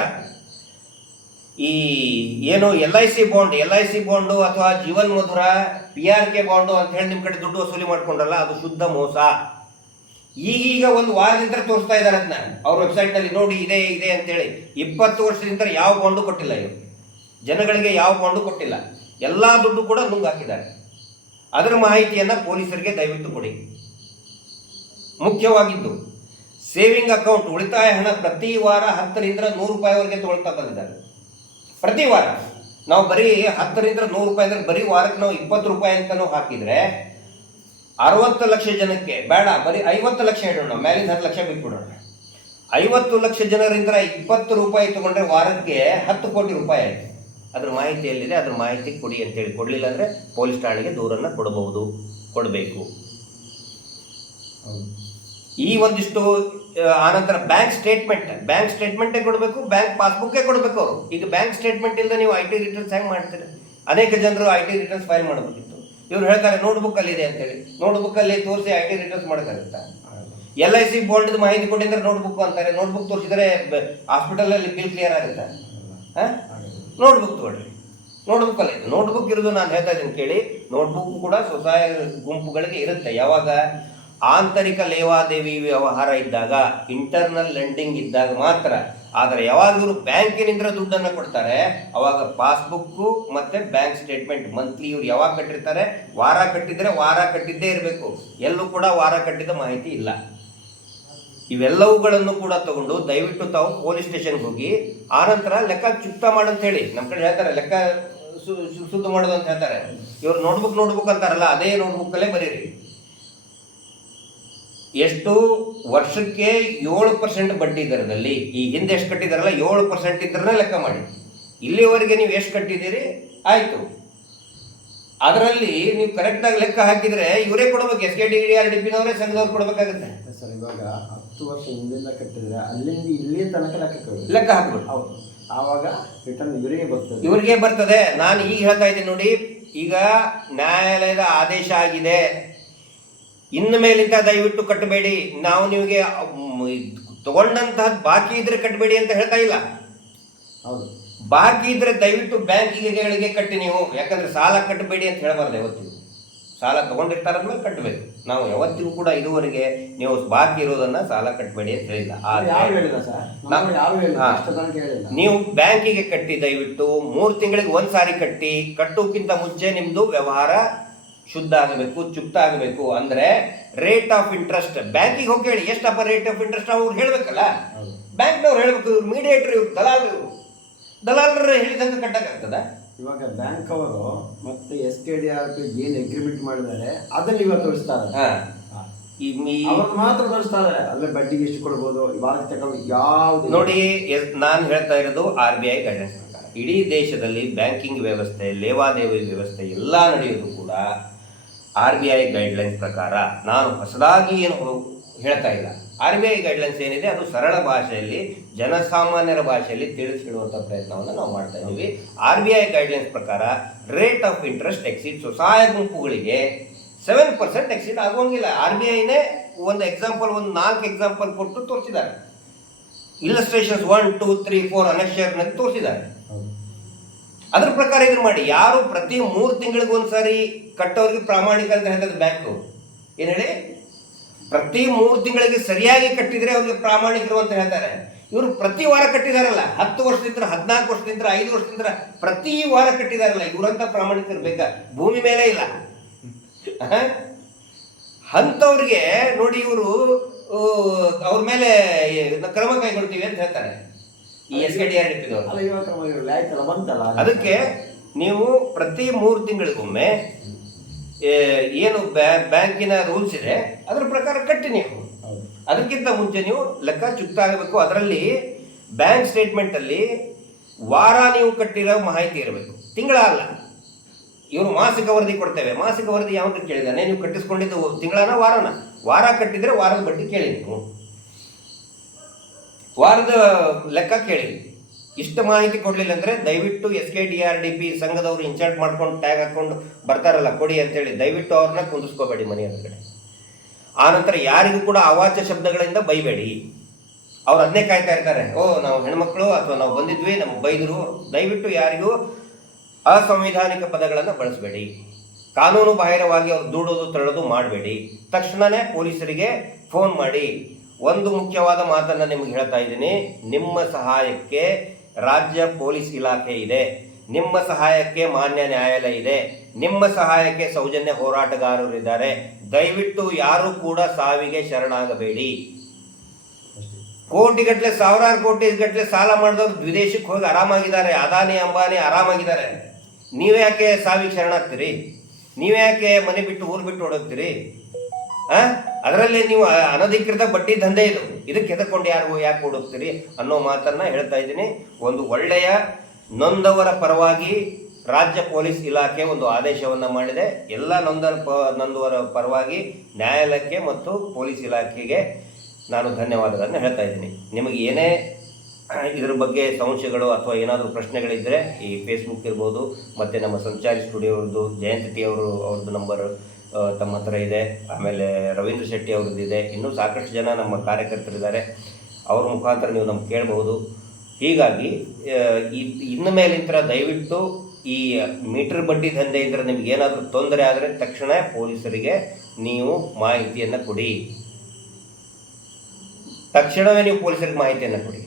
ಈ ಏನು LIC ಬಾಂಡು ಅಥವಾ ಜೀವನ್ ಮಧುರ PRK ಬಾಂಡು ಅಂತ ಹೇಳಿ ನಿಮ್ಮ ಕಡೆ ದುಡ್ಡು ವಸೂಲಿ ಮಾಡ್ಕೊಂಡ್ರಲ್ಲ, ಅದು ಶುದ್ಧ ಮೋಸ. ಈಗೀಗ ಒಂದು ವಾರದಿಂದ ತೋರಿಸ್ತಾ ಇದ್ದಾರೆ ಅದನ್ನ ಅವ್ರ ವೆಬ್ಸೈಟ್ನಲ್ಲಿ. ನೋಡಿ ಇದೆ ಅಂತೇಳಿ 20 ವರ್ಷದಿಂದ ಯಾವ ಬಾಂಡು ಕೊಟ್ಟಿಲ್ಲ ಇವರು ಜನಗಳಿಗೆ, ಯಾವ ಬಾಂಡು ಕೊಟ್ಟಿಲ್ಲ. ಎಲ್ಲ ದುಡ್ಡು ಕೂಡ ನುಂಗು ಹಾಕಿದ್ದಾರೆ. ಅದರ ಮಾಹಿತಿಯನ್ನು ಪೊಲೀಸರಿಗೆ ದಯವಿಟ್ಟು ಕೊಡಿ. ಮುಖ್ಯವಾಗಿದ್ದು ಸೇವಿಂಗ್ ಅಕೌಂಟ್, ಉಳಿತಾಯ ಹಣ ಪ್ರತಿ ವಾರ 10ರಿಂದ 100 ರೂಪಾಯಿವರೆಗೆ ತೊಗೊಳ್ತಾ ಬಂದಿದ್ದಾರೆ. ಪ್ರತಿ ವಾರ ನಾವು ಬರೀ 10ರಿಂದ 100 ರೂಪಾಯಿ ಅಂದರೆ ಬರೀ ವಾರಕ್ಕೆ ನಾವು 20 ರೂಪಾಯಿ ಅಂತ ನಾವು ಹಾಕಿದರೆ 60 ಲಕ್ಷ ಜನಕ್ಕೆ ಬೇಡ, ಬರೀ 50 ಲಕ್ಷ ಇಡೋಣ, ಮೇಲಿಂದ 10 ಲಕ್ಷ ಬಿಟ್ಬಿಡೋಣ. 50 ಲಕ್ಷ ಜನರಿಂದ 20 ರೂಪಾಯಿ ತಗೊಂಡ್ರೆ ವಾರಕ್ಕೆ 10 ಕೋಟಿ ರೂಪಾಯಿ ಆಯಿತು. ಅದ್ರ ಮಾಹಿತಿ ಎಲ್ಲಿದೆ? ಅದ್ರ ಮಾಹಿತಿ ಕೊಡಿ ಅಂತೇಳಿ. ಕೊಡಲಿಲ್ಲ ಅಂದರೆ ಪೊಲೀಸ್ ಠಾಣೆಗೆ ದೂರನ್ನು ಕೊಡಬೇಕು. ಈ ಒಂದಿಷ್ಟು ಆನಂತರ ಬ್ಯಾಂಕ್ ಸ್ಟೇಟ್ಮೆಂಟೇ ಕೊಡಬೇಕು, ಬ್ಯಾಂಕ್ ಪಾಸ್ಬುಕ್ಕೇ ಕೊಡಬೇಕು ಅವರು. ಈಗ ಬ್ಯಾಂಕ್ ಸ್ಟೇಟ್ಮೆಂಟ್ ಇಲ್ಲದೆ ನೀವು IT ರಿಟರ್ನ್ಸ್ ಹೆಂಗೆ ಮಾಡ್ತೀರಿ? ಅನೇಕ ಜನರು IT ರಿಟರ್ನ್ಸ್ ಫೈಲ್ ಮಾಡಬೇಕಿತ್ತು. ಇವ್ರು ಹೇಳ್ತಾರೆ ನೋಟ್ಬುಕ್ಕಲ್ಲಿ ಇದೆ ಅಂತೇಳಿ. ನೋಟ್ಬುಕ್ಕಲ್ಲಿ ತೋರಿಸಿ IT ರಿಟರ್ನ್ಸ್ ಮಾಡೋಕ್ಕಾಗುತ್ತಾ? LIC ಬಾಂಡ್ ಮಾಹಿತಿ ಕೊಟ್ಟಿದ್ರೆ ನೋಟ್ಬುಕ್ ಅಂತಾರೆ. ನೋಟ್ಬುಕ್ ತೋರಿಸಿದ್ರೆ ಹಾಸ್ಪಿಟಲಲ್ಲಿ ಬಿಲ್ ಕ್ಲಿಯರ್ ಆಗುತ್ತಾ? ನೋಟ್ಬುಕ್ ತಗೊಳ್ಳಿ. ನೋಟ್ಬುಕ್ಕಲ್ಲಿ ನೋಟ್ಬುಕ್ ಇರೋದು ನಾನು ಹೇಳ್ತಾ ಇದ್ದೀನಿ ಕೇಳಿ. ನೋಟ್ಬುಕ್ ಕೂಡ ಸ್ವಸಹಾಯ ಗುಂಪುಗಳಿಗೆ ಇರುತ್ತೆ. ಯಾವಾಗ ಆಂತರಿಕ ಲೇವಾದೇವಿ ವ್ಯವಹಾರ ಇದ್ದಾಗ, ಇಂಟರ್ನಲ್ ಲೆಂಡಿಂಗ್ ಇದ್ದಾಗ ಮಾತ್ರ. ಆದರೆ ಯಾವಾಗ ಇವರು ಬ್ಯಾಂಕಿನಿಂದ ದುಡ್ಡನ್ನು ಕೊಡ್ತಾರೆ ಅವಾಗ ಪಾಸ್ಬುಕ್ಕು ಮತ್ತು ಬ್ಯಾಂಕ್ ಸ್ಟೇಟ್ಮೆಂಟ್ ಮಂತ್ಲಿ ಇವ್ರು ಯಾವಾಗ ಕಟ್ಟಿರ್ತಾರೆ, ವಾರ ಕಟ್ಟಿದರೆ ವಾರ ಕಟ್ಟಿದ್ದೇ ಇರಬೇಕು. ಎಲ್ಲೂ ಕೂಡ ವಾರ ಕಟ್ಟಿದ ಮಾಹಿತಿ ಇಲ್ಲ. ಇವೆಲ್ಲವುಗಳನ್ನು ಕೂಡ ತಗೊಂಡು ದಯವಿಟ್ಟು ತಾವು ಪೊಲೀಸ್ ಸ್ಟೇಷನ್ಗೆ ಹೋಗಿ ಆನಂತರ ಲೆಕ್ಕ ಚುಕ್ತಾ ಮಾಡಂತ ಹೇಳಿ. ನಮ್ಮ ಕಡೆ ಹೇಳ್ತಾರೆ ಲೆಕ್ಕ ಶುದ್ಧ ಮಾಡೋದು ಅಂತ ಹೇಳ್ತಾರೆ. ಇವ್ರು ನೋಟ್ಬುಕ್ ಅಂತಾರಲ್ಲ, ಅದೇ ನೋಟ್ಬುಕ್ಕಲ್ಲೇ ಬರೀರಿ. ಎಷ್ಟು ವರ್ಷಕ್ಕೆ 7% ಬಡ್ಡಿ ದರದಲ್ಲಿ, ಈ ಹಿಂದೆ ಎಷ್ಟು ಕಟ್ಟಿದಾರಲ್ಲ 7% ಇದ್ರನ್ನೇ ಲೆಕ್ಕ ಮಾಡಿ. ಇಲ್ಲಿವರೆಗೆ ನೀವು ಎಷ್ಟು ಕಟ್ಟಿದ್ದೀರಿ ಆಯಿತು. ಅದರಲ್ಲಿ ನೀವು ಕರೆಕ್ಟಾಗಿ ಲೆಕ್ಕ ಹಾಕಿದರೆ ಇವರೇ ಕೊಡಬೇಕು. SKDRDPನವರೇ ಸಂಘದವ್ರು ಕೊಡಬೇಕಾಗುತ್ತೆ ಸರ್. ಇವಾಗ 10 ವರ್ಷ ಹಿಂದಿಂದ ಕಟ್ಟಿದ್ರೆ ಅಲ್ಲಿಂದ ಇಲ್ಲಿ ತನಕ ಲೆಕ್ಕ ಹಾಕ್ಬೇಕು. ಹೌದು, ಆವಾಗ ರಿಟರ್ನ್ ಇವರಿಗೆ ಬರ್ತದೆ. ನಾನು ಈಗ ಹೇಳ್ತಾ ಇದ್ದೀನಿ ನೋಡಿ, ಈಗ ನ್ಯಾಯಾಲಯದ ಆದೇಶ ಆಗಿದೆ, ಇನ್ನು ಮೇಲಿಂದ ದಯವಿಟ್ಟು ಕಟ್ಟಬೇಡಿ. ನಾವು ನಿಮಗೆ ತಗೊಂಡಂತಹ ಬಾಕಿ ಇದ್ರೆ ಕಟ್ಟಬೇಡಿ ಅಂತ ಹೇಳ್ತಾ ಇಲ್ಲ. ಹೌದು, ಬಾಕಿ ಇದ್ರೆ ದಯವಿಟ್ಟು ಬ್ಯಾಂಕಿಗೆ ಕಟ್ಟಿ ನೀವು. ಯಾಕಂದ್ರೆ ಸಾಲ ಕಟ್ಟಬೇಡಿ ಅಂತ ಹೇಳಬಾರ್ದು. ಯಾವತ್ತಿಗೂ ಸಾಲ ತಗೊಂಡಿರ್ತಾರಂದ್ಮೇಲೆ ಕಟ್ಟಬೇಕು. ನಾವು ಯಾವತ್ತಿಗೂ ಕೂಡ ಇದುವರೆಗೆ ನೀವು ಬಾಕಿ ಇರೋದನ್ನ ಸಾಲ ಕಟ್ಟಬೇಡಿ ಅಂತ ಹೇಳಿಲ್ಲ. ನೀವು ಬ್ಯಾಂಕಿಗೆ ಕಟ್ಟಿ ದಯವಿಟ್ಟು 3 ತಿಂಗಳಿಗೆ ಒಂದ್ಸಾರಿ ಕಟ್ಟಿ. ಕಟ್ಟೋಕ್ಕಿಂತ ಮುಂಚೆ ನಿಮ್ದು ವ್ಯವಹಾರ ಶುದ್ಧ ಆಗಬೇಕು, ಚುಕ್ತ ಆಗಬೇಕು. ಅಂದ್ರೆ ರೇಟ್ ಆಫ್ ಇಂಟ್ರೆಸ್ಟ್ ಬ್ಯಾಂಕಿಗೆ ಹೋಗಿ ಹೇಳಿ, ಎಷ್ಟಪ್ಪ ರೇಟ್ ಆಫ್ ಇಂಟ್ರೆಸ್ಟ್ ಅವ್ರು ಹೇಳ್ಬೇಕಲ್ಲ. ಬ್ಯಾಂಕ್ನವ್ರು ಹೇಳ್ಬೇಕು, ಇವ್ರು ಮೀಡಿಯೇಟರ್, ಇವ್ರು ದಲಾಲರು ಹೇಳಿದಂಗೆ ಕಟ್ಟಕ್ಕಾಗ್ತದ? ಇವಾಗ ಬ್ಯಾಂಕ್ ಅವರು ಮತ್ತೆ SKDRP ಏನು ಅಗ್ರಿಮೆಂಟ್ ಮಾಡಿದ್ದಾರೆ ಅದನ್ನ ಇವಾಗ ತೋರಿಸ್ತಾರೆ. ಅವ್ರದ್ದು ಮಾತ್ರ ತೋರಿಸ್ತಾರೆ. ಅದ್ರ ಬಡ್ಡಿಗೆ ಎಷ್ಟು ಕೊಡ್ಬೋದು, ವಾರಕ್ಕೆ ತಗೊಂಡು ಯಾವ್ದು ನೋಡಿ. ನಾನು ಹೇಳ್ತಾ ಇರೋದು RBI ಗೈಡೆನ್ಸ್ ಪ್ರಕಾರ. ಇಡೀ ದೇಶದಲ್ಲಿ ಬ್ಯಾಂಕಿಂಗ್ ವ್ಯವಸ್ಥೆ, ಲೇವಾದೇವಿ ವ್ಯವಸ್ಥೆ ಎಲ್ಲ ನಡೆಯೋದು ಕೂಡ RBI ಗೈಡ್ಲೈನ್ಸ್ ಪ್ರಕಾರ. ನಾನು ಹೊಸದಾಗಿ ಏನು ಹೇಳ್ತಾ ಇಲ್ಲ. RBI ಗೈಡ್ಲೈನ್ಸ್ ಏನಿದೆ ಅದು ಸರಳ ಭಾಷೆಯಲ್ಲಿ, ಜನಸಾಮಾನ್ಯರ ಭಾಷೆಯಲ್ಲಿ ತಿಳಿಸಿಡುವಂಥ ಪ್ರಯತ್ನವನ್ನು ನಾವು ಮಾಡ್ತಾ ಇದ್ದೀವಿ. RBI ಗೈಡ್ಲೈನ್ಸ್ ಪ್ರಕಾರ ರೇಟ್ ಆಫ್ ಇಂಟ್ರೆಸ್ಟ್ ಎಕ್ಸಿಡ್ ಸ್ವಸಹಾಯ ಗುಂಪುಗಳಿಗೆ 7% ಎಕ್ಸಿಡ್ ಆಗುವಂಗಿಲ್ಲ. RBIನೇ ಒಂದು ಎಕ್ಸಾಂಪಲ್, ಒಂದು 4 ಎಕ್ಸಾಂಪಲ್ ಕೊಟ್ಟು ತೋರಿಸಿದ್ದಾರೆ. ಇಲ್ಲಸ್ಟ್ರೇಷನ್ಸ್ 1, 2, 3, 4 ಅನಕ್ಷರ್ನಲ್ಲಿ ತೋರಿಸಿದ್ದಾರೆ. ಅದ್ರ ಪ್ರಕಾರ ಇದನ್ನು ಮಾಡಿ. ಯಾರು ಪ್ರತಿ 3 ತಿಂಗಳಿಗೆ ಒಂದ್ಸಾರಿ ಕಟ್ಟೋರಿಗೆ ಪ್ರಾಮಾಣಿಕ ಅಂತ ಹೇಳ್ತದೆ ಬ್ಯಾಂಕು. ಏನು ಹೇಳಿ, ಪ್ರತಿ 3 ತಿಂಗಳಿಗೆ ಸರಿಯಾಗಿ ಕಟ್ಟಿದ್ರೆ ಅವ್ರಿಗೆ ಪ್ರಾಮಾಣಿಕರು ಅಂತ ಹೇಳ್ತಾರೆ. ಇವರು ಪ್ರತಿ ವಾರ ಕಟ್ಟಿದಾರಲ್ಲ, 10 ವರ್ಷದಿಂದ, 14 ವರ್ಷದಿಂದ, 5 ವರ್ಷದಿಂದ ಪ್ರತಿ ವಾರ ಕಟ್ಟಿದಾರಲ್ಲ, ಇವರಂತ ಪ್ರಾಮಾಣಿಕರು ಬೇಕಾ? ಭೂಮಿ ಮೇಲೆ ಇಲ್ಲ ಅಂಥವ್ರಿಗೆ ನೋಡಿ. ಇವರು ಅವ್ರ ಮೇಲೆ ಕ್ರಮ ಕೈಗೊಳ್ತೀವಿ ಅಂತ ಹೇಳ್ತಾರೆ ಈ SKDRDPದವರು. ಅದಕ್ಕೆ ನೀವು ಪ್ರತಿ 3 ತಿಂಗಳಿಗೊಮ್ಮೆ ಏನು ಬ್ಯಾಂಕಿನ ರೂಲ್ಸ್ ಇದೆ ಅದರ ಪ್ರಕಾರ ಕಟ್ಟಿ ನೀವು. ಅದಕ್ಕಿಂತ ಮುಂಚೆ ನೀವು ಲೆಕ್ಕ ಚುಕ್ತ ಆಗಬೇಕು. ಅದರಲ್ಲಿ ಬ್ಯಾಂಕ್ ಸ್ಟೇಟ್ಮೆಂಟಲ್ಲಿ ವಾರ ನೀವು ಕಟ್ಟಿರೋ ಮಾಹಿತಿ ಇರಬೇಕು, ತಿಂಗಳ ಅಲ್ಲ. ಇವರು ಮಾಸಿಕ ವರದಿ ಕೊಡ್ತೇವೆ. ಮಾಸಿಕ ವರದಿ ಯಾವ್ದು ಕೇಳಿದಾನೆ, ನೀವು ಕಟ್ಟಿಸ್ಕೊಂಡಿದ್ದು ತಿಂಗಳನ ವಾರನ? ವಾರ ಕಟ್ಟಿದರೆ ವಾರದ ಬಡ್ಡಿ ಕೇಳಿ, ನೀವು ವಾರದ ಲೆಕ್ಕ ಕೇಳಿ. ಇಷ್ಟು ಮಾಹಿತಿ ಕೊಡಲಿಲ್ಲ ಅಂದರೆ ದಯವಿಟ್ಟು SKDRDP ಸಂಘದವರು ಇನ್ಸರ್ಟ್ ಮಾಡ್ಕೊಂಡು ಟ್ಯಾಗ್ ಹಾಕ್ಕೊಂಡು ಬರ್ತಾರಲ್ಲ ಕೊಡಿ ಅಂತೇಳಿ, ದಯವಿಟ್ಟು ಅವ್ರನ್ನ ಕುಂದಿಸ್ಕೋಬೇಡಿ ಮನೆ ಎದುರುಗಡೆ. ಆನಂತರ ಯಾರಿಗೂ ಕೂಡ ಅವಾಚ್ಯ ಶಬ್ದಗಳಿಂದ ಬೈಬೇಡಿ. ಅವ್ರು ಅದನ್ನೇ ಕಾಯ್ತಾ ಇರ್ತಾರೆ, ನಾವು ಹೆಣ್ಮಕ್ಳು ಅಥವಾ ನಾವು ಬಂದಿದ್ವಿ ನಮ್ಗೆ ಬೈದರು. ದಯವಿಟ್ಟು ಯಾರಿಗೂ ಅಸಂವಿಧಾನಿಕ ಪದಗಳನ್ನು ಬಳಸಬೇಡಿ. ಕಾನೂನು ಬಾಹಿರವಾಗಿ ಅವ್ರು ದೂಡೋದು ತಳ್ಳೋದು ಮಾಡಬೇಡಿ. ತಕ್ಷಣವೇ ಪೊಲೀಸರಿಗೆ ಫೋನ್ ಮಾಡಿ. ಒಂದು ಮುಖ್ಯವಾದ ಮಾತನ್ನು ನಿಮಗೆ ಹೇಳ್ತಾ ಇದ್ದೀನಿ, ನಿಮ್ಮ ಸಹಾಯಕ್ಕೆ ರಾಜ್ಯ ಪೊಲೀಸ್ ಇಲಾಖೆ ಇದೆ, ನಿಮ್ಮ ಸಹಾಯಕ್ಕೆ ಮಾನ್ಯ ನ್ಯಾಯಾಲಯ ಇದೆ, ನಿಮ್ಮ ಸಹಾಯಕ್ಕೆ ಸೌಜನ್ಯ ಹೋರಾಟಗಾರರಿದ್ದಾರೆ. ದಯವಿಟ್ಟು ಯಾರು ಕೂಡ ಸಾವಿಗೆ ಶರಣಾಗಬೇಡಿ. ಕೋಟಿಗಟ್ಟಲೆ, ಸಾವಿರಾರು ಕೋಟಿ ಗಟ್ಟಲೆ ಸಾಲ ಮಾಡಿದವರು ವಿದೇಶಕ್ಕೆ ಹೋಗಿ ಆರಾಮಾಗಿದ್ದಾರೆ. ಅದಾನಿ ಅಂಬಾನಿ ಆರಾಮಾಗಿದ್ದಾರೆ. ನೀವ್ಯಾಕೆ ಸಾವಿಗೆ ಶರಣಾಗ್ತೀರಿ? ನೀವ್ಯಾಕೆ ಮನೆ ಬಿಟ್ಟು ಊರು ಬಿಟ್ಟು ಓಡೋಗ್ತೀರಿ? ಅದರಲ್ಲಿ ನೀವು ಅನಧಿಕೃತ ಬಡ್ಡಿ ದಂಧೆ ಇದು. ಇದಕ್ಕೆ ಹೆದರ್ಕೊಂಡು ಯಾಕೆ ಓಡೋಗ್ತೀರಿ ಅನ್ನೋ ಮಾತನ್ನ ಹೇಳ್ತಾ ಇದ್ದೀನಿ. ಒಂದು ಒಳ್ಳೆಯ ನೊಂದವರ ಪರವಾಗಿ ರಾಜ್ಯ ಪೊಲೀಸ್ ಇಲಾಖೆ ಒಂದು ಆದೇಶವನ್ನು ಮಾಡಿದೆ. ಎಲ್ಲ ನೊಂದವರ ಪರವಾಗಿ ನ್ಯಾಯಾಲಯಕ್ಕೆ ಮತ್ತು ಪೊಲೀಸ್ ಇಲಾಖೆಗೆ ನಾನು ಧನ್ಯವಾದಗಳನ್ನು ಹೇಳ್ತಾ ಇದ್ದೀನಿ. ನಿಮಗೆ ಏನೇ ಇದರ ಬಗ್ಗೆ ಸಂಶಯಗಳು ಅಥವಾ ಏನಾದರೂ ಪ್ರಶ್ನೆಗಳಿದ್ದರೆ ಈ ಫೇಸ್ಬುಕ್ ಇರ್ಬೋದು, ಮತ್ತು ನಮ್ಮ ಸಂಚಾರಿ ಸ್ಟುಡಿಯೋ ಅವ್ರದ್ದು ಜಯಂತ್ ಟಿ ಅವ್ರದ್ದು ನಂಬರ್ ತಮ್ಮ ಹತ್ರ ಇದೆ, ಆಮೇಲೆ ರವೀಂದ್ರ ಶೆಟ್ಟಿ ಅವ್ರದ್ದಿದೆ, ಇನ್ನೂ ಸಾಕಷ್ಟು ಜನ ನಮ್ಮ ಕಾರ್ಯಕರ್ತರಿದ್ದಾರೆ, ಅವ್ರ ಮುಖಾಂತರ ನೀವು ನಮ್ಗೆ ಕೇಳಬಹುದು. ಹೀಗಾಗಿ ಇನ್ನು ಮೇಲಿಂದ ದಯವಿಟ್ಟು ಈ ಮೀಟರ್ ಬಡ್ಡಿ ದಂಧೆಯಿಂದ ನಿಮ್ಗೆ ಏನಾದರೂ ತೊಂದರೆ ಆದರೆ ತಕ್ಷಣ ಪೊಲೀಸರಿಗೆ ನೀವು ಮಾಹಿತಿಯನ್ನು ಕೊಡಿ. ತಕ್ಷಣವೇ ನೀವು ಪೊಲೀಸರಿಗೆ ಮಾಹಿತಿಯನ್ನು ಕೊಡಿ.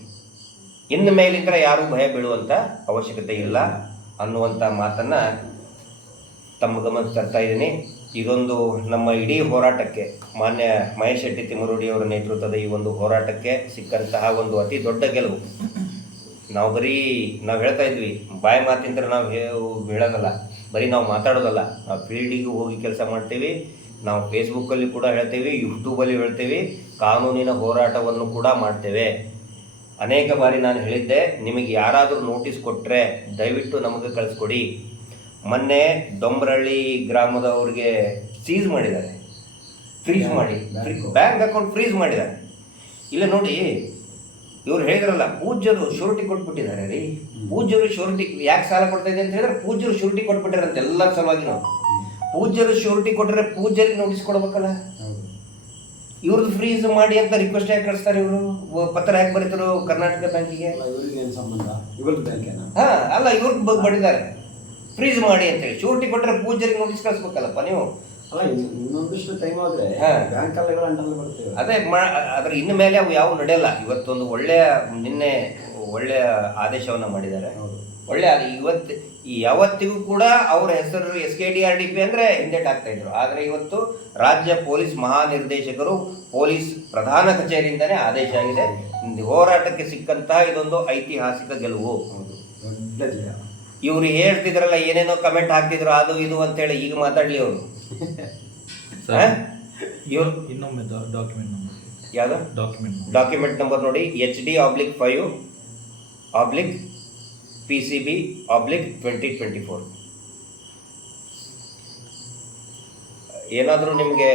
ಇನ್ನು ಮೇಲಿಂದ ಯಾರೂ ಭಯ ಬೀಳುವಂಥ ಅವಶ್ಯಕತೆ ಇಲ್ಲ ಅನ್ನುವಂಥ ಮಾತನ್ನು ತಮ್ಮ ಗಮನಕ್ಕೆ ತರ್ತಾ ಇದ್ದೀನಿ. ಇದೊಂದು ನಮ್ಮ ಇಡೀ ಹೋರಾಟಕ್ಕೆ ಮಾನ್ಯ ಮಹೇಶ್ ಶೆಟ್ಟಿ ತಿಮ್ಮರೋಡಿಯವರ ನೇತೃತ್ವದ ಈ ಒಂದು ಹೋರಾಟಕ್ಕೆ ಸಿಕ್ಕಂತಹ ಒಂದು ಅತಿ ದೊಡ್ಡ ಗೆಲುವು. ನಾವು ಹೇಳ್ತಾ ಇದ್ವಿ, ಬಾಯಿ ಮಾತಿಂದ ನಾವು ಹೇಳೋದಲ್ಲ, ಬರೀ ನಾವು ಮಾತಾಡೋದಲ್ಲ, ನಾವು ಫೀಲ್ಡಿಗೆ ಹೋಗಿ ಕೆಲಸ ಮಾಡ್ತೀವಿ, ನಾವು ಫೇಸ್ಬುಕ್ಕಲ್ಲಿ ಕೂಡ ಹೇಳ್ತೇವೆ, ಯೂಟ್ಯೂಬಲ್ಲಿ ಹೇಳ್ತೇವೆ, ಕಾನೂನಿನ ಹೋರಾಟವನ್ನು ಕೂಡ ಮಾಡ್ತೇವೆ. ಅನೇಕ ಬಾರಿ ನಾನು ಹೇಳಿದ್ದೆ, ನಿಮಗೆ ಯಾರಾದರೂ ನೋಟಿಸ್ ಕೊಟ್ಟರೆ ದಯವಿಟ್ಟು ನಮಗೆ ಕಳಿಸ್ಕೊಡಿ. ಮೊನ್ನೆ ದೊಂಬರಹಳ್ಳಿ ಗ್ರಾಮದವ್ರಿಗೆ ಸೀಸ್ ಮಾಡಿದ್ದಾರೆ, ಫ್ರೀಸ್ ಮಾಡಿ, ಬ್ಯಾಂಕ್ ಅಕೌಂಟ್ ಫ್ರೀಸ್ ಮಾಡಿದ್ದಾರೆ. ಇಲ್ಲ ನೋಡಿ, ಇವ್ರು ಹೇಳಿದ್ರಲ್ಲ, ಪೂಜ್ಯರು ಶ್ಯೂರಿಟಿ ಕೊಟ್ಬಿಟ್ಟಿದ್ದಾರೆ ರೀ. ಪೂಜ್ಯರು ಶ್ಯೂರಿಟಿ ಯಾಕೆ ಸಾಲ ಕೊಡ್ತಾ ಇದೆ ಅಂತ ಹೇಳಿದ್ರೆ, ಪೂಜ್ಯರು ಶ್ಯೂರಿಟಿ ಕೊಟ್ಬಿಟ್ಟಿರಂತೆ ಎಲ್ಲರ ಸಲುವಾಗಿ. ನಾವು ಪೂಜ್ಯರು ಶ್ಯೂರಿಟಿ ಕೊಟ್ಟರೆ ಪೂಜ್ಯರಿಗೆ ನೋಟಿಸ್ ಕೊಡ್ಬೇಕಲ್ಲ. ಇವ್ರದ್ದು ಫ್ರೀಸ್ ಮಾಡಿ ಅಂತ ರಿಕ್ವೆಸ್ಟ್ ಯಾಕೆ ಕಳಿಸ್ತಾರೆ ಇವರು? ಪತ್ರ ಯಾಕೆ ಬರೀತಾರೆ ಕರ್ನಾಟಕ ಬ್ಯಾಂಕಿಗೆ? ಅಲ್ಲ, ಇವ್ರಿಗೆ ಮಾಡಿದ್ದಾರೆ ಫ್ರೀಸ್ ಮಾಡಿ ಅಂತೇಳಿ. ಶ್ಯೂರಿಟಿ ಕೊಟ್ಟರೆ ಪೂಜ್ಯರಿಗೆ ನೋಟಿಸ್ ಕಳಿಸ್ಬೇಕಲ್ಲಪ್ಪ ನೀವು. ಇನ್ನೊಂದಿಷ್ಟು ಟೈಮ್ ಆದ್ರೆ ಅದೇ ಅದ್ರ ಇನ್ನು ಮೇಲೆ ಅವು ಯಾವ ನಡೆಯಲ್ಲ. ಇವತ್ತೊಂದು ನಿನ್ನೆ ಒಳ್ಳೆಯ ಆದೇಶವನ್ನು ಮಾಡಿದ್ದಾರೆ. ಒಳ್ಳೆ ಇವತ್ತು ಯಾವತ್ತಿಗೂ ಕೂಡ ಅವರ ಹೆಸರು SKDRDP ಅಂದರೆ ಹಿಂದೇಟ್ ಆಗ್ತಾ ಇದ್ರು. ಆದರೆ ಇವತ್ತು ರಾಜ್ಯ ಪೊಲೀಸ್ ಮಹಾನಿರ್ದೇಶಕರು ಪೊಲೀಸ್ ಪ್ರಧಾನ ಕಚೇರಿಯಿಂದನೇ ಆದೇಶ ಆಗಿದೆ. ಹೋರಾಟಕ್ಕೆ ಸಿಕ್ಕಂತಹ ಇದೊಂದು ಐತಿಹಾಸಿಕ ಗೆಲುವು. ಇವ್ರು ಹೇಳ್ತಿದ್ರಲ್ಲ, ಏನೇನೋ ಕಮೆಂಟ್ ಹಾಕ್ತಿದ್ರು ಅದು ಇದು ಅಂತೇಳಿ, ಈಗ ಮಾತಾಡ್ಲಿ ಅವರು. ಇವರು ಇನ್ನೊಮ್ಮೆ ಡಾಕ್ಯುಮೆಂಟ್ ನಂಬರ್ ಯಾವುದು? ಡಾಕ್ಯುಮೆಂಟ್ ನಂಬರ್ ನೋಡಿ, HD/5/PCB/2024. ಏನಾದರೂ ನಿಮಗೆ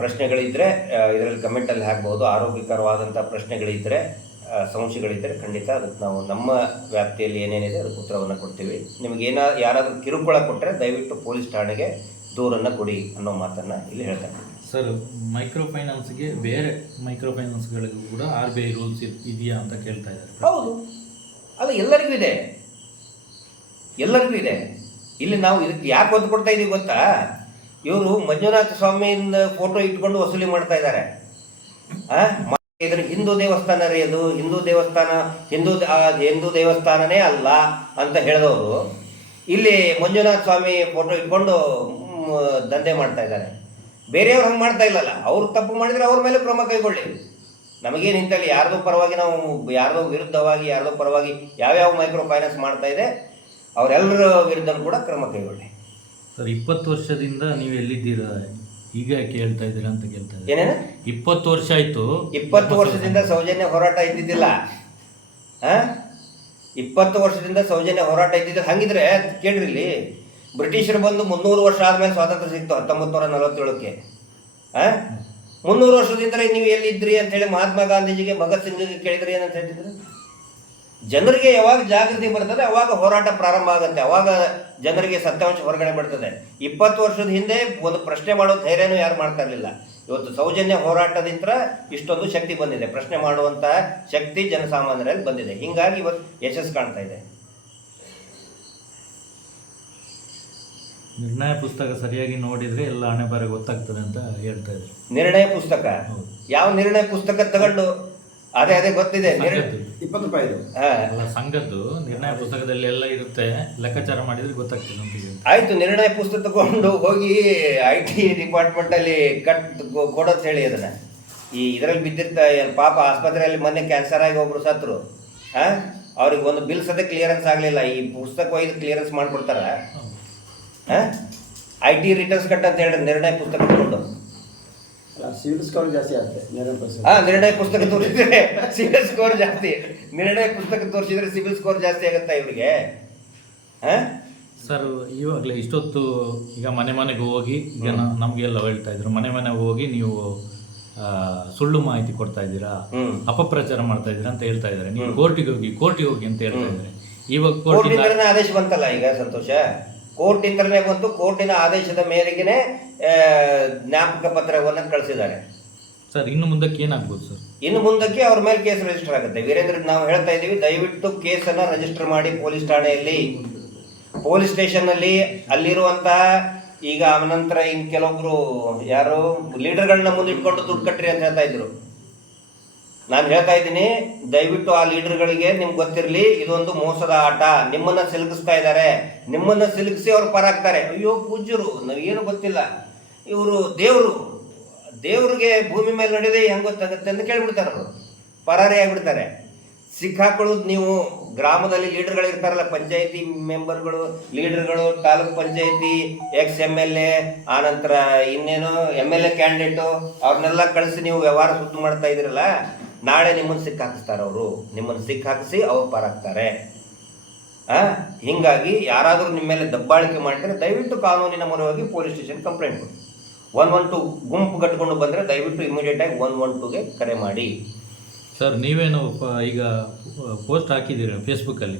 ಪ್ರಶ್ನೆಗಳಿದ್ದರೆ ಇದರಲ್ಲಿ ಕಮೆಂಟಲ್ಲಿ ಹಾಕ್ಬೋದು. ಆರೋಗ್ಯಕರವಾದಂಥ ಪ್ರಶ್ನೆಗಳಿದ್ದರೆ, ಸಂಶಯಗಳಿದ್ದರೆ ಖಂಡಿತ ಅದಕ್ಕೆ ನಾವು ನಮ್ಮ ವ್ಯಾಪ್ತಿಯಲ್ಲಿ ಏನೇನಿದೆ ಅದಕ್ಕೆ ಉತ್ತರವನ್ನು ಕೊಡ್ತೀವಿ. ನಿಮಗೆ ಯಾರಾದರೂ ಕಿರುಕುಳ ಕೊಟ್ಟರೆ ದಯವಿಟ್ಟು ಪೊಲೀಸ್ ಠಾಣೆಗೆ ದೂರನ್ನು ಕೊಡಿ ಅನ್ನೋ ಮಾತನ್ನು ಇಲ್ಲಿ ಹೇಳ್ತಾರೆ. ಸರ್, ಮೈಕ್ರೋ ಫೈನಾನ್ಸ್ಗೆ ಬೇರೆ ಮೈಕ್ರೋ ಫೈನಾನ್ಸ್ಗಳಿಗೂ ಕೂಡ RBI ರೂಲ್ಸ್ ಇದೆಯಾ ಅಂತ ಕೇಳ್ತಾ ಇದ್ದಾರೆ. ಹೌದು, ಅದು ಎಲ್ಲರಿಗೂ ಇದೆ. ಇಲ್ಲಿ ನಾವು ಇದಕ್ಕೆ ಯಾಕೆ ಒತ್ತು ಕೊಡ್ತಾ ಇದ್ದೀವಿ ಗೊತ್ತಾ? ಇವರು ಮಂಜುನಾಥ ಸ್ವಾಮಿಯಿಂದ ಫೋಟೋ ಇಟ್ಕೊಂಡು ವಸೂಲಿ ಮಾಡ್ತಾ ಇದ್ದಾರೆ. ಇದ್ರ ಹಿಂದೂ ದೇವಸ್ಥಾನ ರೀ, ಅದು ಹಿಂದೂ ದೇವಸ್ಥಾನನೇ ಅಲ್ಲ ಅಂತ ಹೇಳಿದವರು ಇಲ್ಲಿ ಮಂಜುನಾಥ ಸ್ವಾಮಿ ಫೋಟೋ ಇಟ್ಕೊಂಡು ದಂಧೆ ಮಾಡ್ತಾ ಇದ್ದಾರೆ. ಬೇರೆಯವ್ರು ಹಂಗೆ ಮಾಡ್ತಾ ಇಲ್ಲಲ್ಲ. ಅವ್ರು ತಪ್ಪು ಮಾಡಿದರೆ ಅವ್ರ ಮೇಲೆ ಕ್ರಮ ಕೈಗೊಳ್ಳಿ. ನಮಗೇನು ಇಂತಲ್ಲಿ ಯಾರ್ದೋ ಪರವಾಗಿ, ನಾವು ಯಾರ್ದೋ ವಿರುದ್ಧವಾಗಿ, ಯಾರ್ದೋ ಪರವಾಗಿ ಯಾವ್ಯಾವ ಮೈಕ್ರೋ ಫೈನಾನ್ಸ್ ಮಾಡ್ತಾ ಇದೆ ಅವರೆಲ್ಲರ ವಿರುದ್ಧ ಕೂಡ ಕ್ರಮ ಕೈಗೊಳ್ಳಿ. ಸರ್, 20 ವರ್ಷದಿಂದ ನೀವು ಎಲ್ಲಿದ್ದೀರಾ, ಈಗ ಕೇಳ್ತಾ ಇದ್ದೀರಾ ಅಂತ ಕೇಳ್ತಾ ಇದ್ದಾರೆ. ಏನೇನು 20 ವರ್ಷ ಆಯ್ತು? 20 ವರ್ಷದಿಂದ ಸೌಜನ್ಯ ಹೋರಾಟ ಇದ್ದಿದ್ದಿಲ್ಲ. 20 ವರ್ಷದಿಂದ ಸೌಜನ್ಯ ಹೋರಾಟ ಇದ್ದಿದ್ದಿಲ್ಲ. ಹಂಗಿದ್ರೆ ಕೇಳ್ರಿ, ಇಲ್ಲಿ ಬ್ರಿಟಿಷರು ಬಂದು 300 ವರ್ಷ ಆದ್ಮೇಲೆ ಸ್ವಾತಂತ್ರ್ಯ ಸಿಕ್ತು 1947ಕ್ಕೆ. 300 ವರ್ಷದಿಂದ ನೀವು ಎಲ್ಲಿದ್ರಿ ಅಂತೇಳಿ ಮಹಾತ್ಮ ಗಾಂಧೀಜಿಗೆ, ಭಗತ್ ಸಿಂಗ್ಗೆ ಕೇಳಿದ್ರಿ ಏನಂತ ಹೇಳಿದ್ರು? ಜನರಿಗೆ ಯಾವಾಗ ಜಾಗೃತಿ ಬರ್ತದೆ ಅವಾಗ ಹೋರಾಟ ಪ್ರಾರಂಭ ಆಗುತ್ತೆ, ಅವಾಗ ಜನರಿಗೆ ಸತ್ಯಾಂಶ ಹೊರಗಡೆ ಬರ್ತದೆ. 20 ವರ್ಷದ ಹಿಂದೆ ಒಂದು ಪ್ರಶ್ನೆ ಮಾಡೋ ಧೈರ್ಯನೂ ಯಾರು ಮಾಡ್ತಾ ಇರಲಿಲ್ಲ. ಇವತ್ತು ಸೌಜನ್ಯ ಹೋರಾಟದಿಂದ ಇಷ್ಟೊಂದು ಶಕ್ತಿ ಬಂದಿದೆ, ಪ್ರಶ್ನೆ ಮಾಡುವಂತಹ ಶಕ್ತಿ ಜನಸಾಮಾನ್ಯರಲ್ಲಿ ಬಂದಿದೆ. ಹೀಗಾಗಿ ಇವತ್ತು ಯಶಸ್ಸು ಕಾಣ್ತಾ ಇದೆ. ನಿರ್ಣಯ ಪುಸ್ತಕ ಸರಿಯಾಗಿ ನೋಡಿದ್ರೆ ಎಲ್ಲ ಹಣೆ ಬಾರಿ ಗೊತ್ತಾಗ್ತದೆ ಅಂತ ಹೇಳ್ತಾ ಇದ್ದಾರೆ. ನಿರ್ಣಯ ಪುಸ್ತಕ? ಯಾವ ನಿರ್ಣಯ ಪುಸ್ತಕ ತಗೊಂಡು? ಅದೇ ಗೊತ್ತಿದೆ, 20 ರೂಪಾಯಿ ಸಂಘದ್ದು ನಿರ್ಣಯ ಪುಸ್ತಕದಲ್ಲಿ ಎಲ್ಲ ಇರುತ್ತೆ, ಲೆಕ್ಕಾಚಾರ ಮಾಡಿದ್ರೆ ಗೊತ್ತಾಗ್ತದೆ ಅಂತ. ಆಯ್ತು, ನಿರ್ಣಯ ಪುಸ್ತಕ ತಗೊಂಡು ಹೋಗಿ IT ಡಿಪಾರ್ಟ್ಮೆಂಟಲ್ಲಿ ಕೊಡೋದು ಹೇಳಿ ಅದನ್ನ. ಇದರಲ್ಲಿ ಬಿದ್ದಿರ್ತ ಪಾಪ ಆಸ್ಪತ್ರೆಯಲ್ಲಿ ಮೊನ್ನೆ ಕ್ಯಾನ್ಸರ್ ಆಗಿ ಒಬ್ರು ಸತ್ರು. ಅವ್ರಿಗೆ ಒಂದು ಬಿಲ್ ಸದ್ಯ ಕ್ಲಿಯರೆನ್ಸ್ ಆಗಲಿಲ್ಲ. ಈ ಪುಸ್ತಕ ಒಯ್ದು ಕ್ಲಿಯರೆನ್ಸ್ ಮಾಡಿಕೊಡ್ತಾರ? IT ರಿಟರ್ನ್ಸ್ ಕಟ್ ಅಂತ ಹೇಳಿ ನಿರ್ಣಯ ಪುಸ್ತಕ ತಗೊಂಡು ಸಿವಿಲ್ ಸ್ಕೋರ್ ಜಾಸ್ತಿ ಆಗುತ್ತೆ. ನಿರ್ಣಯ ಪುಸ್ತಕ ತೋರಿಸಿದ್ರೆ ಸಿವಿಲ್ ಸ್ಕೋರ್ ಜಾಸ್ತಿ, ನಿರ್ಣಯ ಪುಸ್ತಕ ತೋರಿಸಿದ್ರೆ ಸಿವಿಲ್ ಸ್ಕೋರ್ ಜಾಸ್ತಿ ಆಗುತ್ತಾ ಇವ್ರಿಗೆ? ಸರ್, ಇವಾಗಲೇ ಇಷ್ಟೊತ್ತು ಈಗ ಮನೆಗೆ ಹೋಗಿ, ಈಗ ನಮಗೆಲ್ಲ ಹೇಳ್ತಾ ಇದ್ರು, ಮನೆಗೆ ಹೋಗಿ ನೀವು ಸುಳ್ಳು ಮಾಹಿತಿ ಕೊಡ್ತಾ ಇದ್ದೀರಾ, ಅಪಪ್ರಚಾರ ಮಾಡ್ತಾ ಇದ್ದೀರಾ ಅಂತ ಹೇಳ್ತಾ ಇದ್ದಾರೆ. ನೀವು ಕೋರ್ಟಿಗೆ ಹೋಗಿ ಅಂತ ಹೇಳ್ತಾ ಇದ್ದಾರೆ. ಇವಾಗ ಕೋರ್ಟಿಂದ ಆದೇಶ ಬಂತಲ್ಲ ಈಗ ಸಂತೋಷ. ಕೋರ್ಟಿಂದಲೇ ಬಂತು, ಕೋರ್ಟಿನ ಆದೇಶದ ಮೇರೆಗೆ ಜ್ಞಾಪಕ ಪತ್ರವನ್ನು ಕಳಿಸಿದ್ದಾರೆ. ಸರ್ ಇನ್ನು ಮುಂದಕ್ಕೆ ಏನಾಗ್ಬೋದು ಸರ್? ಇನ್ನು ಮುಂದಕ್ಕೆ ಅವ್ರ ಮೇಲೆ ಕೇಸ್ ರಿಜಿಸ್ಟರ್ ಆಗುತ್ತೆ. ವೀರೇಂದ್ರ, ನಾವು ಹೇಳ್ತಾ ಇದ್ದೀವಿ, ದಯವಿಟ್ಟು ಕೇಸನ್ನು ರಿಜಿಸ್ಟರ್ ಮಾಡಿ ಪೊಲೀಸ್ ಠಾಣೆಯಲ್ಲಿ, ಪೊಲೀಸ್ ಸ್ಟೇಷನ್ನಲ್ಲಿ. ಅಲ್ಲಿರುವಂತಹ ಈಗ ಆನಂತರ ಇನ್ನು ಕೆಲವೊಬ್ರು ಯಾರು ಲೀಡರ್ಗಳನ್ನ ಮುಂದಿಟ್ಕೊಂಡು ದುಡ್ಡು ಕಟ್ಟ್ರಿ ಅಂತ ಹೇಳ್ತಾ ಇದ್ರು. ನಾನು ಹೇಳ್ತಾ ಇದ್ದೀನಿ, ದಯವಿಟ್ಟು ಆ ಲೀಡರ್ಗಳಿಗೆ ನಿಮ್ಗೆ ಗೊತ್ತಿರಲಿ, ಇದೊಂದು ಮೋಸದ ಆಟ. ನಿಮ್ಮನ್ನ ಸಿಲುಕಿಸ್ತಾ ಇದ್ದಾರೆ, ನಿಮ್ಮನ್ನ ಸಿಲುಕಿಸಿ ಅವ್ರು ಪರಾಗ್ತಾರೆ. ಅಯ್ಯೋ ಪೂಜ್ಯರು, ನಾವೇನು ಗೊತ್ತಿಲ್ಲ, ಇವರು ದೇವ್ರಿಗೆ ಭೂಮಿ ಮೇಲೆ ನಡೆದೇ ಹೆಂಗೆ ಗೊತ್ತಾಗುತ್ತೆ ಅಂತ ಕೇಳ್ಬಿಡ್ತಾರೆ. ಅವರು ಪರಾರಿ ಆಗಿಬಿಡ್ತಾರೆ. ಸಿಕ್ಕಾಕೊಳ್ಳೋದು ನೀವು ಗ್ರಾಮದಲ್ಲಿ ಲೀಡರ್ಗಳು ಇರ್ತಾರಲ್ಲ, ಪಂಚಾಯತಿ ಮೆಂಬರ್ಗಳು, ಲೀಡರ್ಗಳು, ತಾಲೂಕ್ ಪಂಚಾಯತಿ, ಎಕ್ಸ್-MLA, ಆನಂತರ ಇನ್ನೇನು MLA ಕ್ಯಾಂಡಿಡೇಟು, ಅವ್ರನ್ನೆಲ್ಲ ಕಳಿಸಿ ನೀವು ವ್ಯವಹಾರ ಸುತ್ತು ಮಾಡ್ತಾ ಇದ್ದೀರಲ್ಲ, ನಾಳೆ ನಿಮ್ಮನ್ನು ಸಿಕ್ಕಾಕಿಸ್ತಾರೆ. ಅವರು ನಿಮ್ಮನ್ನು ಸಿಕ್ಕಾಕಿಸಿ ಅವ್ರು ಪಾರಾಗ್ತಾರೆ. ಹೀಗಾಗಿ ಯಾರಾದರೂ ನಿಮ್ಮ ಮೇಲೆ ದಬ್ಬಾಳಿಕೆ ಮಾಡಿದರೆ ದಯವಿಟ್ಟು ಕಾನೂನಿನ ಮೊರೆ ಪೊಲೀಸ್ ಸ್ಟೇಷನ್ ಕಂಪ್ಲೇಂಟ್ ಕೊಡಿ. 112 ಗುಂಪು ಕಟ್ಕೊಂಡು ಬಂದರೆ ದಯವಿಟ್ಟು ಇಮಿಡಿಯೇಟಾಗಿ 112ಗೆ ಕರೆ ಮಾಡಿ. ಸರ್ ನೀವೇನು ಈಗ ಪೋಸ್ಟ್ ಹಾಕಿದ್ದೀರಾ ಫೇಸ್ಬುಕ್ಕಲ್ಲಿ,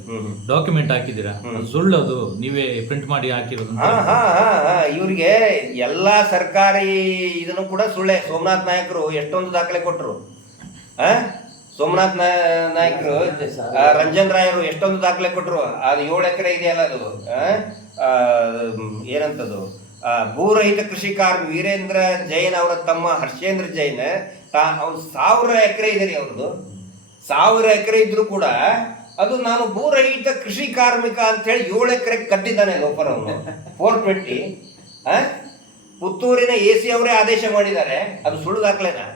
ಡಾಕ್ಯುಮೆಂಟ್ ಹಾಕಿದ್ದೀರಾ, ಸುಳ್ಳದು ನೀವೇ ಪ್ರಿಂಟ್ ಮಾಡಿ ಹಾಕಿರೋದು? ಇವ್ರಿಗೆ ಎಲ್ಲ ಸರ್ಕಾರಿ ಇದನ್ನು ಕೂಡ ಸುಳ್ಳೆ. ಸೋಮನಾಥ್ ನಾಯಕರು ಎಷ್ಟೊಂದು ದಾಖಲೆ ಕೊಟ್ಟರು. ಸೋಮನಾಥ್ ನಾಯಕರು, ರಂಜನ್ ರಾಯರು ಎಷ್ಟೊಂದು ದಾಖಲೆ ಕೊಟ್ಟರು. ಅದು 7 ಎಕರೆ ಇದೆಯಲ್ಲ, ಅದು ಏನಂತದು, ಭೂರಹಿತ ಕೃಷಿ ಕಾರ್ಮಿಕ ವೀರೇಂದ್ರ ಜೈನ್ ಅವರ ತಮ್ಮ ಹರ್ಷೇಂದ್ರ ಜೈನ್, ಅವ್ನು 1000 ಎಕರೆ ಇದೆ ರೀ ಅವ್ರದ್ದು. 1000 ಎಕರೆ ಇದ್ರು ಕೂಡ ಅದು ನಾನು ಭೂರಹಿತ ಕೃಷಿ ಕಾರ್ಮಿಕ ಅಂತೇಳಿ 7 ಎಕರೆ ಕಟ್ಟಿದ್ದಾನೆ ಲೋಫರ್ ಅವನು. 420. ಪುತ್ತೂರಿನ AC ಅವರೇ ಆದೇಶ ಮಾಡಿದ್ದಾರೆ. ಅದು ಸುಳ್ಳು ದಾಖಲೆನಾ?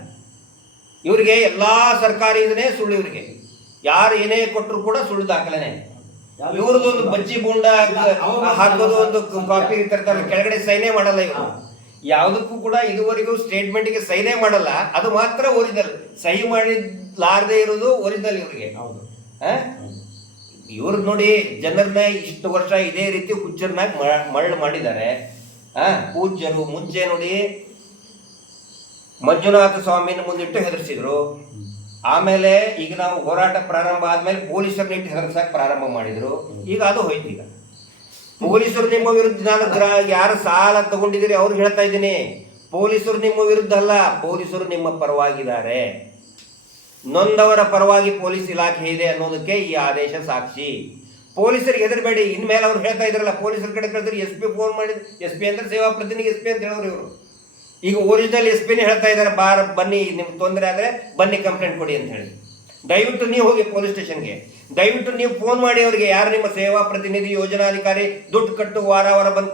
ಇವರಿಗೆ ಎಲ್ಲಾ ಸರ್ಕಾರಿ ಇದನ್ನೇ ಸುಳ್ಳು. ಇವರಿಗೆ ಯಾರು ಏನೇ ಕೊಟ್ಟರು ಕೂಡ ಸುಳ್ಳು ದಾಖಲೆನೆ. ಇವ್ರದೊಂದು ಬಜ್ಜಿ ಬೂಂಡ ಹಾಕೋದು ಒಂದು ಕಾಪಿ ಇರ್ತಾರೆ, ಕೆಳಗಡೆ ಸೈನೇ ಮಾಡಲ್ಲ ಇವರು. ಯಾವುದಕ್ಕೂ ಕೂಡ ಇದುವರೆಗೂ ಸ್ಟೇಟ್ಮೆಂಟ್ಗೆ ಸೈನೇ ಮಾಡಲ್ಲ. ಅದು ಮಾತ್ರ ಒರಿಜಿನಲ್. ಸಹಿ ಮಾಡಿಲಾರದೆ ಇರೋದು ಒರಿಜಿನಲ್ ಇವರಿಗೆ. ಇವ್ರು ನೋಡಿ, ಜನರನ್ನ ಇಷ್ಟು ವರ್ಷ ಇದೇ ರೀತಿ ಹುಚ್ಚರನ್ನಾಗಿ ಮರಳು ಮಾಡಿದ್ದಾರೆ. ಪೂಜ್ಯರು ಮುಂಚೆ ನೋಡಿ ಮಂಜುನಾಥ ಸ್ವಾಮಿನ ಮುಂದಿಟ್ಟು ಹೆದರ್ಸಿದ್ರು. ಆಮೇಲೆ ಈಗ ನಾವು ಹೋರಾಟ ಪ್ರಾರಂಭ ಆದ್ಮೇಲೆ ಪೊಲೀಸರನ್ನ ಇಟ್ಟು ಹೆದರ್ಸಕ್ ಪ್ರಾರಂಭ ಮಾಡಿದ್ರು. ಈಗ ಅದು ಹೋಯ್ತು. ಈಗ ಪೊಲೀಸರು ನಿಮ್ಮ ವಿರುದ್ಧ, ನಾನು ಯಾರು ಸಾಲ ತಗೊಂಡಿದ್ದೀರಿ ಅವ್ರಿಗೆ ಹೇಳ್ತಾ ಇದ್ದೀನಿ, ಪೊಲೀಸರು ನಿಮ್ಮ ವಿರುದ್ಧ ಅಲ್ಲ, ಪೊಲೀಸರು ನಿಮ್ಮ ಪರವಾಗಿದ್ದಾರೆ. ನೊಂದವರ ಪರವಾಗಿ ಪೊಲೀಸ್ ಇಲಾಖೆ ಇದೆ ಅನ್ನೋದಕ್ಕೆ ಈ ಆದೇಶ ಸಾಕ್ಷಿ. ಪೊಲೀಸರಿಗೆ ಹೆದರಬೇಡಿ. ಇನ್ಮೇಲೆ ಅವ್ರು ಹೇಳ್ತಾ ಇದ್ರಲ್ಲ, ಪೊಲೀಸರ ಕಡೆ ಕಳಿದ್ರೆ SP ಫೋನ್ ಮಾಡಿದ್ರು. SP ಅಂದ್ರೆ ಸೇವಾ ಪ್ರತಿನಿಧಿ SP ಅಂತ ಹೇಳೋರು ಇವರು. ಈಗ ಒರಿಜಿನಲ್ SPನೇ ಹೇಳ್ತಾ ಇದ್ದಾರೆ, ಬನ್ನಿ ನಿಮ್ಗೆ ತೊಂದರೆ ಆದರೆ ಬನ್ನಿ ಕಂಪ್ಲೇಂಟ್ ಕೊಡಿ ಅಂತ ಹೇಳಿ. ದಯವಿಟ್ಟು ನೀವು ಹೋಗಿ ಪೊಲೀಸ್ ಸ್ಟೇಷನ್ಗೆ, ದಯವಿಟ್ಟು ನೀವು ಫೋನ್ ಮಾಡಿ ಅವರಿಗೆ, ಯಾರು ನಿಮ್ಮ ಸೇವಾ ಪ್ರತಿನಿಧಿ, ಯೋಜನಾಧಿಕಾರಿ, ದುಡ್ಡು ಕಟ್ಟು ವಾರ ಬಂದು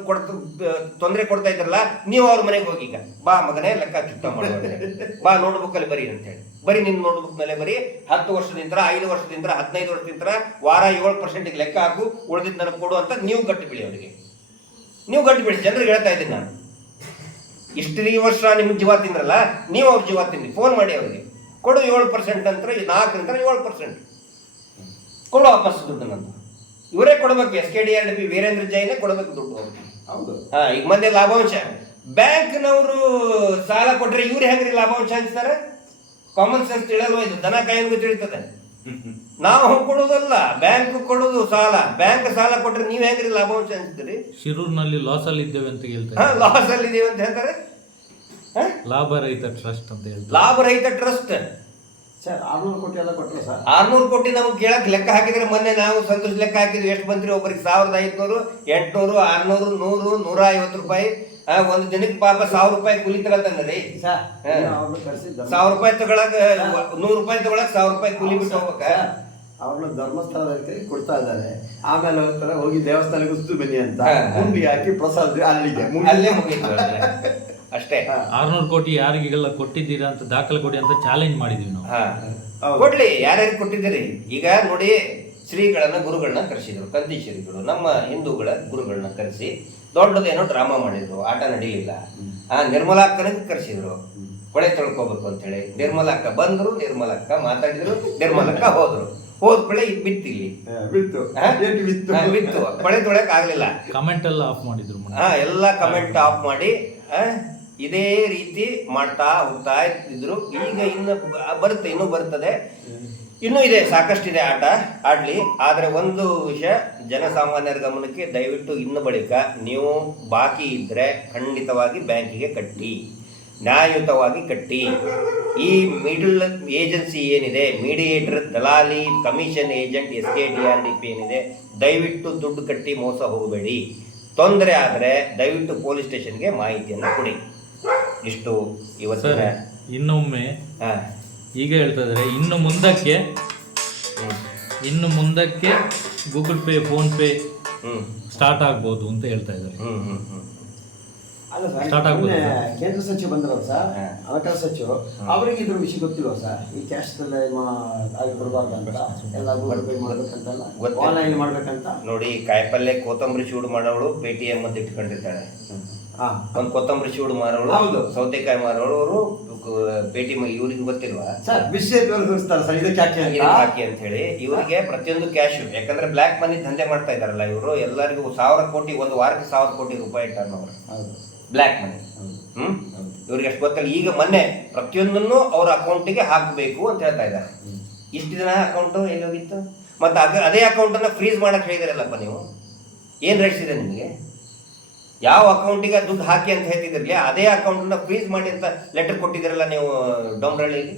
ತೊಂದರೆ ಕೊಡ್ತಾ ಇದ್ರಲ್ಲ, ನೀವು ಅವ್ರ ಮನೆಗೆ ಹೋಗಿ. ಈಗ ಬಾ ಮಗನೇ ಲೆಕ್ಕ ಚುಟ್ಟ ಮಾಡೋದ್ರೆ, ಬಾ ನೋಟ್ಬುಕ್ಕಲ್ಲಿ ಬರೀ ಅಂತ ಹೇಳಿ. ಬರೀ ನಿಮ್ಮ ನೋಟ್ಬುಕ್ನಲ್ಲೇ ಬರೀ 10 ವರ್ಷದಿಂದ 5 ವರ್ಷದಿಂದ 15 ವರ್ಷದಿಂದ ವಾರ 7% ಲೆಕ್ಕ ಹಾಕು, ಉಳಿದಿದ್ದು ನನಗೆ ಕೊಡು ಅಂತ ನೀವು ಗಟ್ಟಿಬಿಡಿ ಅವರಿಗೆ. ನೀವು ಗಟ್ಟಿಬಿಡಿ. ಜನರಿಗೆ ಹೇಳ್ತಾ ಇದ್ದೀನಿ ನಾನು, ಇಷ್ಟು ವರ್ಷ ನಿಮ್ಗೆ ಜೀವ ತಿಂದ್ರಲ್ಲ, ನೀವು ಅವ್ರ ಜೀವ ತಿಂದ್ರಿ. ಫೋನ್ ಮಾಡಿ ಅವರಿಗೆ, ಕೊಡು 7% ಅಂತ, 4 ನಂತರ 7% ಕೊಡು ವಾಪಸ್ ದುಡ್ಡನ್ನಂತ. ಇವರೇ ಕೊಡಬೇಕು. SKDRDP ವೀರೇಂದ್ರ ಜೈನೇ ಕೊಡಬೇಕು ದುಡ್ಡು ಅವ್ರಿಗೆ. ಹೌದು. ಈಗ ಮತ್ತೆ ಲಾಭಾಂಶ, ಬ್ಯಾಂಕ್ನವರು ಸಾಲ ಕೊಟ್ರೆ ಇವ್ರು ಹೆಂಗ್ರಿ ಲಾಭಾಂಶ ಹಂಚ್ತಾರೆ? ಕಾಮನ್ ಸೆನ್ಸ್ ತಿಳಿಯಲ್ವ? ಇದು ದನ ಕಾಯನ್ಗೂ ತಿಳಿತದೆ. ನಾವು ಕೊಡೋದಲ್ಲ, ಬ್ಯಾಂಕ್ ಕೊಡೋದು ಸಾಲ. ಬ್ಯಾಂಕ್ ಸಾಲ ಕೊಟ್ರೆ ನೀವ್ ಹೆಂಗ್ರಿ ಲಾಭಾಂಶ ಹಂಚ್ತೀರಿ? ಶಿರೂರಿನಲ್ಲಿ ಲಾಸ್ ಅಲ್ಲಿ ಇದ್ದೇವೆ ಅಂತ ಹೇಳ್ತಾರೆ. ಲಾಸ್ ಅಲ್ಲಿ ಇದ್ದೇವೆ ಅಂತ ಹೇಳ್ತಾರೆ. ಲಾಭರಹಿತ ಟ್ರಸ್ಟ್ ಅಂತ ಹೇಳ್ತಾರೆ. ಲಾಭರಹಿತ ಟ್ರಸ್ಟ್ ಸರ್ 600 ಕೋಟಿ ಎಲ್ಲ ಕೊಟ್ಟರು ಸರ್. 600 ಕೋಟಿ ನಮ್ಗೆ ಕೇಳಕ್ ಲೆಕ್ಕ ಹಾಕಿದ್ರೆ ಮೊನ್ನೆ ನಾವು ಸಂತೋಷ ಲೆಕ್ಕ ಹಾಕಿದ್ವಿ. ಎಷ್ಟು ಬಂದ್ರಿ? ಒಬ್ಬರಿಗೆ 1500, 800, 600, 100, 150 ರೂಪಾಯಿ. ಒಂದು ದಿನಕ್ಕೆ ಪಾಪ 1000 ರೂಪಾಯಿ ಕೂಲಿ ತಗೊಳ್ತಾನ್ರಿ. 1000 ರೂಪಾಯಿ ತಗೊಳಕ್ 100 ರೂಪಾಯಿ ತಗೊಳಕ್ 1000 ರೂಪಾಯಿ ಕೂಲಿ ಬಿಟ್ಟು ಹೋಗ್ಬೇಕ. ಅವ್ರನ್ನ ಧರ್ಮಸ್ಥಳಕ್ಕೆ ಕೊಡ್ತಾ ಇದ್ದಾರೆ. ಆಮೇಲೆ ಹೋಗ್ತಾರೆ, ಹೋಗಿ ದೇವಸ್ಥಾನಕ್ಕೆ ಉಸ್ತು ಬನ್ನಿ ಅಂತ ಗುಂಡಿ ಹಾಕಿ ಪ್ರಸಾದ ಅಲ್ಲೇ ಮುಗೀತು ಅಷ್ಟೇ. 600 ಕೋಟಿ ಯಾರಿಗೆಲ್ಲ ಕೊಟ್ಟಿದ್ದೀರಾ ಅಂತ ದಾಖಲೆ ಕೊಡಿ ಅಂತ ಚಾಲೆಂಜ್ ಮಾಡಿದೀವಿ ನಾವು. ಕೊಡ್ಲಿ, ಯಾರ್ಯಾರು ಕೊಟ್ಟಿದ್ದೀರಿ? ಈಗ ನೋಡಿ, ಶ್ರೀಗಳನ್ನ ಗುರುಗಳನ್ನ ಕರೆಸಿದ್ರು, ಕಂದಿ ಶ್ರೀಗಳು ನಮ್ಮ ಹಿಂದೂಗಳ ಗುರುಗಳನ್ನ ಕರೆಸಿ ದೊಡ್ಡದೇನೋ ಡ್ರಾಮಾ ಮಾಡಿದ್ರು. ಆಟ ನಡೀಲಿಲ್ಲ. ನಿರ್ಮಲಾಕ್ಕನಿಗೆ ಕರೆಸಿದ್ರು, ಕೊಳೆ ತೊಳ್ಕೋಬೇಕು ಅಂತ ಹೇಳಿ. ನಿರ್ಮಲಾಕ್ಕ ಬಂದ್ರು, ನಿರ್ಮಲಾಕ್ಕ ಮಾತಾಡಿದ್ರು, ನಿರ್ಮಲಾಕ್ಕ ಹೋದ್ರು. ಹೋದ್ಕೊಳ್ಳೆ ಇದು ಬಿತ್ತಿಲ್ಲಿ ಬಿತ್ತು, ಕೊಳೆ ತೊಳಕ್ ಆಗ್ಲಿಲ್ಲ. ಕಮೆಂಟ್ ಎಲ್ಲ ಆಫ್ ಮಾಡಿದ್ರು. ಎಲ್ಲ ಕಮೆಂಟ್ ಆಫ್ ಮಾಡಿ ಇದೇ ರೀತಿ ಮಾಡ್ತಾ ಹೋಗ್ತಾ ಇದ್ರು. ಈಗ ಇನ್ನು ಬರುತ್ತೆ, ಇನ್ನೂ ಬರ್ತದೆ. ಇನ್ನೂ ಇದೆ, ಸಾಕಷ್ಟಿದೆ ಆಟ ಆಡಲಿ. ಆದರೆ ಒಂದು ವಿಷಯ ಜನಸಾಮಾನ್ಯರ ಗಮನಕ್ಕೆ ದಯವಿಟ್ಟು ಇನ್ನು ಬಳಿಕ ನೀವು ಬಾಕಿ ಇದ್ದರೆ ಖಂಡಿತವಾಗಿ ಬ್ಯಾಂಕಿಗೆ ಕಟ್ಟಿ, ನ್ಯಾಯಯುತವಾಗಿ ಕಟ್ಟಿ. ಈ ಮಿಡಲ್ ಏಜೆನ್ಸಿ ಏನಿದೆ, ಮೀಡಿಯೇಟರ್, ದಲಾಲಿ, ಕಮಿಷನ್ ಏಜೆಂಟ್, SKDRDP ಏನಿದೆ, ದಯವಿಟ್ಟು ದುಡ್ಡು ಕಟ್ಟಿ ಮೋಸ ಹೋಗಬೇಡಿ. ತೊಂದರೆ ಆದರೆ ದಯವಿಟ್ಟು ಪೊಲೀಸ್ ಸ್ಟೇಷನ್ಗೆ ಮಾಹಿತಿಯನ್ನು ಕೊಡಿ. ಇಷ್ಟು ಇವತ್ತಿನ ಇನ್ನೊಮ್ಮೆ ಈಗ ಹೇಳ್ತಾ ಇದ್ದಾರೆ, ಇನ್ನು ಮುಂದಕ್ಕೆ Google pay, phone pay start ಆಗ್ಬೋದು ಅಂತ ಹೇಳ್ತಾ ಇದ್ದಾರೆ. ಅಲ್ಲ ಸರ್, ಸ್ಟಾರ್ಟ್ ಆಗ್ಬೋದು. ಕೇಂದ್ರ ಸಚಿವ ಬಂದ್ರಲ್ಲ ಸರ್, ಹಣಕಾಸು ಸಚಿವರು, ಅವರಿಗೆ ಇದ್ರ ವಿಷಯ ಗೊತ್ತಿಲ್ವ ಸರ್? ಈ ಕ್ಯಾಶ್ ಕೊಡಬಾರ್ದಂತ, ಎಲ್ಲ ಗೂಗಲ್ ಪೇ ಮಾಡ್ಬೇಕಂತಲ್ಲ, ಆನ್ಲೈನ್ ಮಾಡ್ಬೇಕಂತ. ನೋಡಿ, ಕಾಯಿಪಲ್ಲೆ ಕೊತ್ತಂಬರಿ ಚೂಡು ಮಾಡೋಳು ಪೇಟಿಎಂ ಅಂತ ಇಟ್ಕೊಂಡಿರ್ತಾಳೆ. ಒಂದು ಕೊತ್ತಂಬರಿ ಚೂಡು ಮಾರೋಳು, ಹೌದು, ಸೌತೆಕಾಯಿ ಮಾರೋಳು, ಅವರು ಪೇಟಿಎಂ. ಇವ್ರಿಗೆ ಗೊತ್ತಿಲ್ವಾ ಸರ್? ವಿಷಯ ತೋರಿಸ್ತಾರೆ ಸರ್, ಇದಕ್ಕೆ ಹಾಕಿ ಅಂತ ಹೇಳಿ. ಇವರಿಗೆ ಪ್ರತಿಯೊಂದು ಕ್ಯಾಶ್, ಯಾಕಂದ್ರೆ ಬ್ಲ್ಯಾಕ್ ಮನಿ ದಂಧೆ ಮಾಡ್ತಾ ಇದಾರಲ್ಲ ಇವರು. ಎಲ್ಲರಿಗೂ 1000 ಕೋಟಿ, ಒಂದು ವಾರಕ್ಕೆ 1000 ಕೋಟಿ ರೂಪಾಯಿ ಟರ್ನ್ ಓವರ್ ಬ್ಲ್ಯಾಕ್ ಮನಿ. ಇವ್ರಿಗೆ ಅಷ್ಟು ಗೊತ್ತಿಲ್ಲ. ಈಗ ಮೊನ್ನೆ ಪ್ರತಿಯೊಂದನ್ನು ಅವ್ರ ಅಕೌಂಟಿಗೆ ಹಾಕಬೇಕು ಅಂತ ಹೇಳ್ತಾ ಇದ್ದಾರೆ. ಇಷ್ಟು ದಿನ ಅಕೌಂಟು ಎಲ್ಲಿ ಹೋಗಿತ್ತು? ಮತ್ತು ಅದೇ ಅಕೌಂಟನ್ನು ಫ್ರೀಸ್ ಮಾಡಕ್ಕೆ ಹೇಳಿದಾರಲ್ಲಪ್ಪ ನೀವು. ಏನು ರೈಟ್ಸ್ ಇದೆ ನಿಮಗೆ? ಯಾವ ಅಕೌಂಟಿಗೆ ದುಡ್ಡು ಹಾಕಿ ಅಂತ ಹೇಳ್ತಿದ್ರಲ್ಲ, ಅದೇ ಅಕೌಂಟನ್ನು ಫ್ರೀಸ್ ಮಾಡಿ ಅಂತ ಲೆಟರ್ ಕೊಟ್ಟಿದ್ದೀರಲ್ಲ ನೀವು ಡೊಂಬ್ರಳ್ಳಿಯಲ್ಲಿ,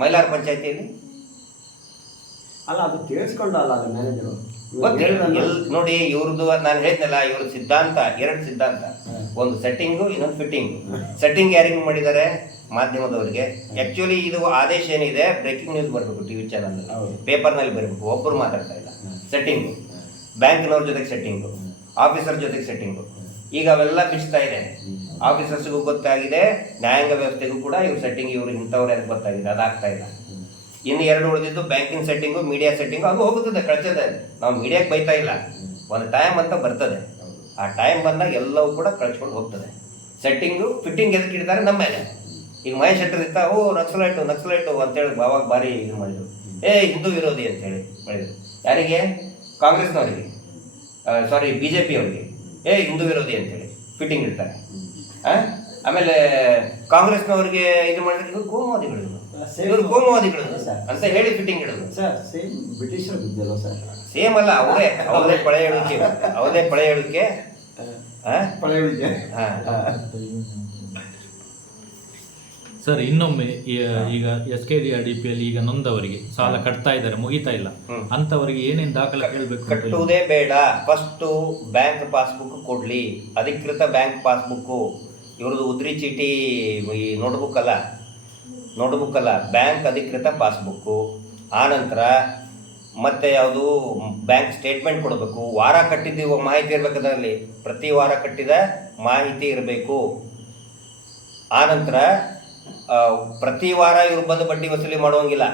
ಮೈಲಾರ ಪಂಚಾಯತಿಯಲ್ಲಿ. ಅಲ್ಲ, ಅದು ಕೇಳಿಸ್ಕೊಂಡಲ್ಲ ಅದು ಮ್ಯಾನೇಜರು. ನೋಡಿ, ಇವ್ರದ್ದು ನಾನು ಹೇಳಿದ್ನಲ್ಲ, ಇವ್ರ ಸಿದ್ಧಾಂತ, 2 ಸಿದ್ಧಾಂತ. ಒಂದು ಸೆಟ್ಟಿಂಗು, ಇನ್ನೊಂದು ಫಿಟ್ಟಿಂಗ್. ಸೆಟ್ಟಿಂಗ್ ಯಾರಿಗೆ ಮಾಡಿದ್ದಾರೆ? ಮಾಧ್ಯಮದವರಿಗೆ. ಆ್ಯಕ್ಚುಲಿ ಇದು ಆದೇಶ ಏನಿದೆ, ಬ್ರೇಕಿಂಗ್ ನ್ಯೂಸ್ ಬರಬೇಕು ಟಿ ವಿ ಚಾನಲ್, ಪೇಪರ್ನಲ್ಲಿ ಬರಬೇಕು, ಒಬ್ಬರು ಮಾತಾಡ್ತಾ ಇಲ್ಲ. ಸೆಟ್ಟಿಂಗು, ಬ್ಯಾಂಕ್ನವ್ರ ಜೊತೆಗೆ ಸೆಟ್ಟಿಂಗು, ಆಫೀಸರ್ ಜೊತೆಗೆ ಸೆಟ್ಟಿಂಗು. ಈಗ ಅವೆಲ್ಲ ಬಿಚ್ತಾ ಇದೆ. ಆಫೀಸರ್ಸ್ಗೂ ಗೊತ್ತಾಗಿದೆ, ನ್ಯಾಯಾಂಗ ವ್ಯವಸ್ಥೆಗೂ ಕೂಡ ಇವ್ರ ಸೆಟ್ಟಿಂಗ್, ಇವ್ರಿಗೆ ಇಂಥವ್ರು ಅಂತ ಗೊತ್ತಾಗಿದೆ. ಅದಾಗ್ತಾ ಇಲ್ಲ. ಇನ್ನು 2 ಉಳಿದಿದ್ದು ಬ್ಯಾಂಕಿಂಗ್ ಸೆಟ್ಟಿಂಗು, ಮೀಡಿಯಾ ಸೆಟ್ಟಿಂಗು. ಅದು ಹೋಗುತ್ತದೆ, ಕಳ್ಸದೆ. ನಾವು ಮೀಡಿಯಾಕ್ಕೆ ಬೈತಾ ಇಲ್ಲ, ಒಂದು ಟೈಮ್ ಅಂತ ಬರ್ತದೆ. ಆ ಟೈಮ್ ಬಂದಾಗ ಎಲ್ಲವೂ ಕೂಡ ಕಳ್ಸ್ಕೊಂಡು ಹೋಗ್ತದೆ. ಸೆಟ್ಟಿಂಗು, ಫಿಟ್ಟಿಂಗ್ ಎದಕ್ಕೆ ಇಡ್ತಾರೆ? ನಮ್ಮ ಮೇಲೆ. ಈಗ ಮಹೇಶ್ ಶೆಟ್ಟರ್ ಇರ್ತಾ, ನಕ್ಸಲೈಟು ಅಂತೇಳಿ ಅವಾಗ ಭಾರಿ ಇದು ಮಾಡಿದ್ರು. ಹಿಂದೂ ವಿರೋಧಿ ಅಂತೇಳಿ ಮಾಡಿದ್ರು. ಯಾರಿಗೆ? ಕಾಂಗ್ರೆಸ್ನವರಿಗೆ, ಸಾರಿ BJP ಅವರಿಗೆ. ಹಿಂದೂ ವಿರೋಧಿ ಅಂತೇಳಿ ಫಿಟ್ಟಿಂಗ್ ಇಡ್ತಾರೆ. ಆಮೇಲೆ ಕಾಂಗ್ರೆಸ್ನವ್ರಿಗೆ ಇದು ಮಾಡಿದ್ರೆ ಇವರು ಕೋಮುವಾದಿಗಳು ಅಂತ ಹೇಳಿ ಫಿಟ್ಟಿಂಗ್ ಇಡೋದು. ಸೇಮ್ ಬ್ರಿಟಿಷರ್ ಬಿದ್ದಲ್ಲ ಸರ್? ಸೇಮ್ ಅಲ್ಲ, ಅವರೇ ಪಳೆ ಹೇಳೋಕೆ ಸರ್, ಇನ್ನೊಮ್ಮೆ ಈಗ SKDRDP ಯಲ್ಲಿ ಈಗ ನೊಂದವರಿಗೆ ಸಾಲ ಕಟ್ತಾ ಇದ್ದಾರೆ, ಮುಗಿತಾ ಇಲ್ಲ ಅಂತವರಿಗೆ ಏನೇನು ದಾಖಲೆ ಕೇಳಬೇಕು? ಕಟ್ಟುವುದೇ ಬೇಡ, ಫಸ್ಟು ಬ್ಯಾಂಕ್ ಪಾಸ್ಬುಕ್ ಕೊಡ್ಲಿ, ಅಧಿಕೃತ ಬ್ಯಾಂಕ್ ಪಾಸ್ಬುಕ್ಕು. ಇವ್ರದ್ದು ಉದ್ರಿ ಚೀಟಿ ನೋಟ್ಬುಕ್ ಅಲ್ಲ, ಬ್ಯಾಂಕ್ ಅಧಿಕೃತ ಪಾಸ್ಬುಕ್ಕು. ಆನಂತರ ಮತ್ತೆ ಯಾವುದು ಬ್ಯಾಂಕ್ ಸ್ಟೇಟ್ಮೆಂಟ್ ಕೊಡಬೇಕು. ವಾರ ಕಟ್ಟಿದ್ದು ಮಾಹಿತಿ ಇರಬೇಕು ಅದರಲ್ಲಿ, ಪ್ರತಿ ವಾರ ಕಟ್ಟಿದ ಮಾಹಿತಿ ಇರಬೇಕು. ಆನಂತರ ಪ್ರತಿ ವಾರ ಇವ್ರು ಬಂದು ಬಡ್ಡಿ ವಸೂಲಿ ಮಾಡುವಂಗಿಲ್ಲ,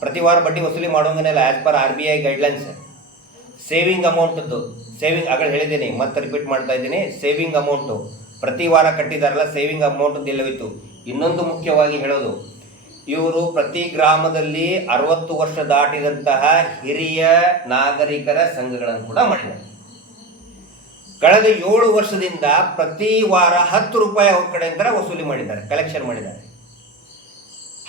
ಪ್ರತಿ ವಾರ ಬಡ್ಡಿ ವಸೂಲಿ ಮಾಡುವಂಗಿಲ್ಲ. As per RBI guidelines. Saving ಅಮೌಂಟದ್ದು, ಆಗಲೇ ಹೇಳಿದ್ದೀನಿ, ಮತ್ತೆ ರಿಪೀಟ್ ಮಾಡ್ತಾ ಇದ್ದೀನಿ, ಸೇವಿಂಗ್ ಅಮೌಂಟು ಪ್ರತಿ ವಾರ ಕಟ್ಟಿದಾರಲ್ಲ, ಸೇವಿಂಗ್ ಅಮೌಂಟ್ ಎಲ್ಲವಿತ್ತು. ಇನ್ನೊಂದು ಮುಖ್ಯವಾಗಿ ಹೇಳೋದು, ಇವರು ಪ್ರತಿ ಗ್ರಾಮದಲ್ಲಿ 60 ವರ್ಷ ದಾಟಿದಂತಹ ಹಿರಿಯ ನಾಗರಿಕರ ಸಂಘಗಳನ್ನು ಕೂಡ ಮಾಡಿದ್ದಾರೆ. ಕಳೆದ 7 ವರ್ಷದಿಂದ ಪ್ರತಿ ವಾರ 10 ರೂಪಾಯಿ ಅವ್ರ ಕಡೆಯಿಂದ ವಸೂಲಿ ಮಾಡಿದ್ದಾರೆ, ಕಲೆಕ್ಷನ್ ಮಾಡಿದ್ದಾರೆ.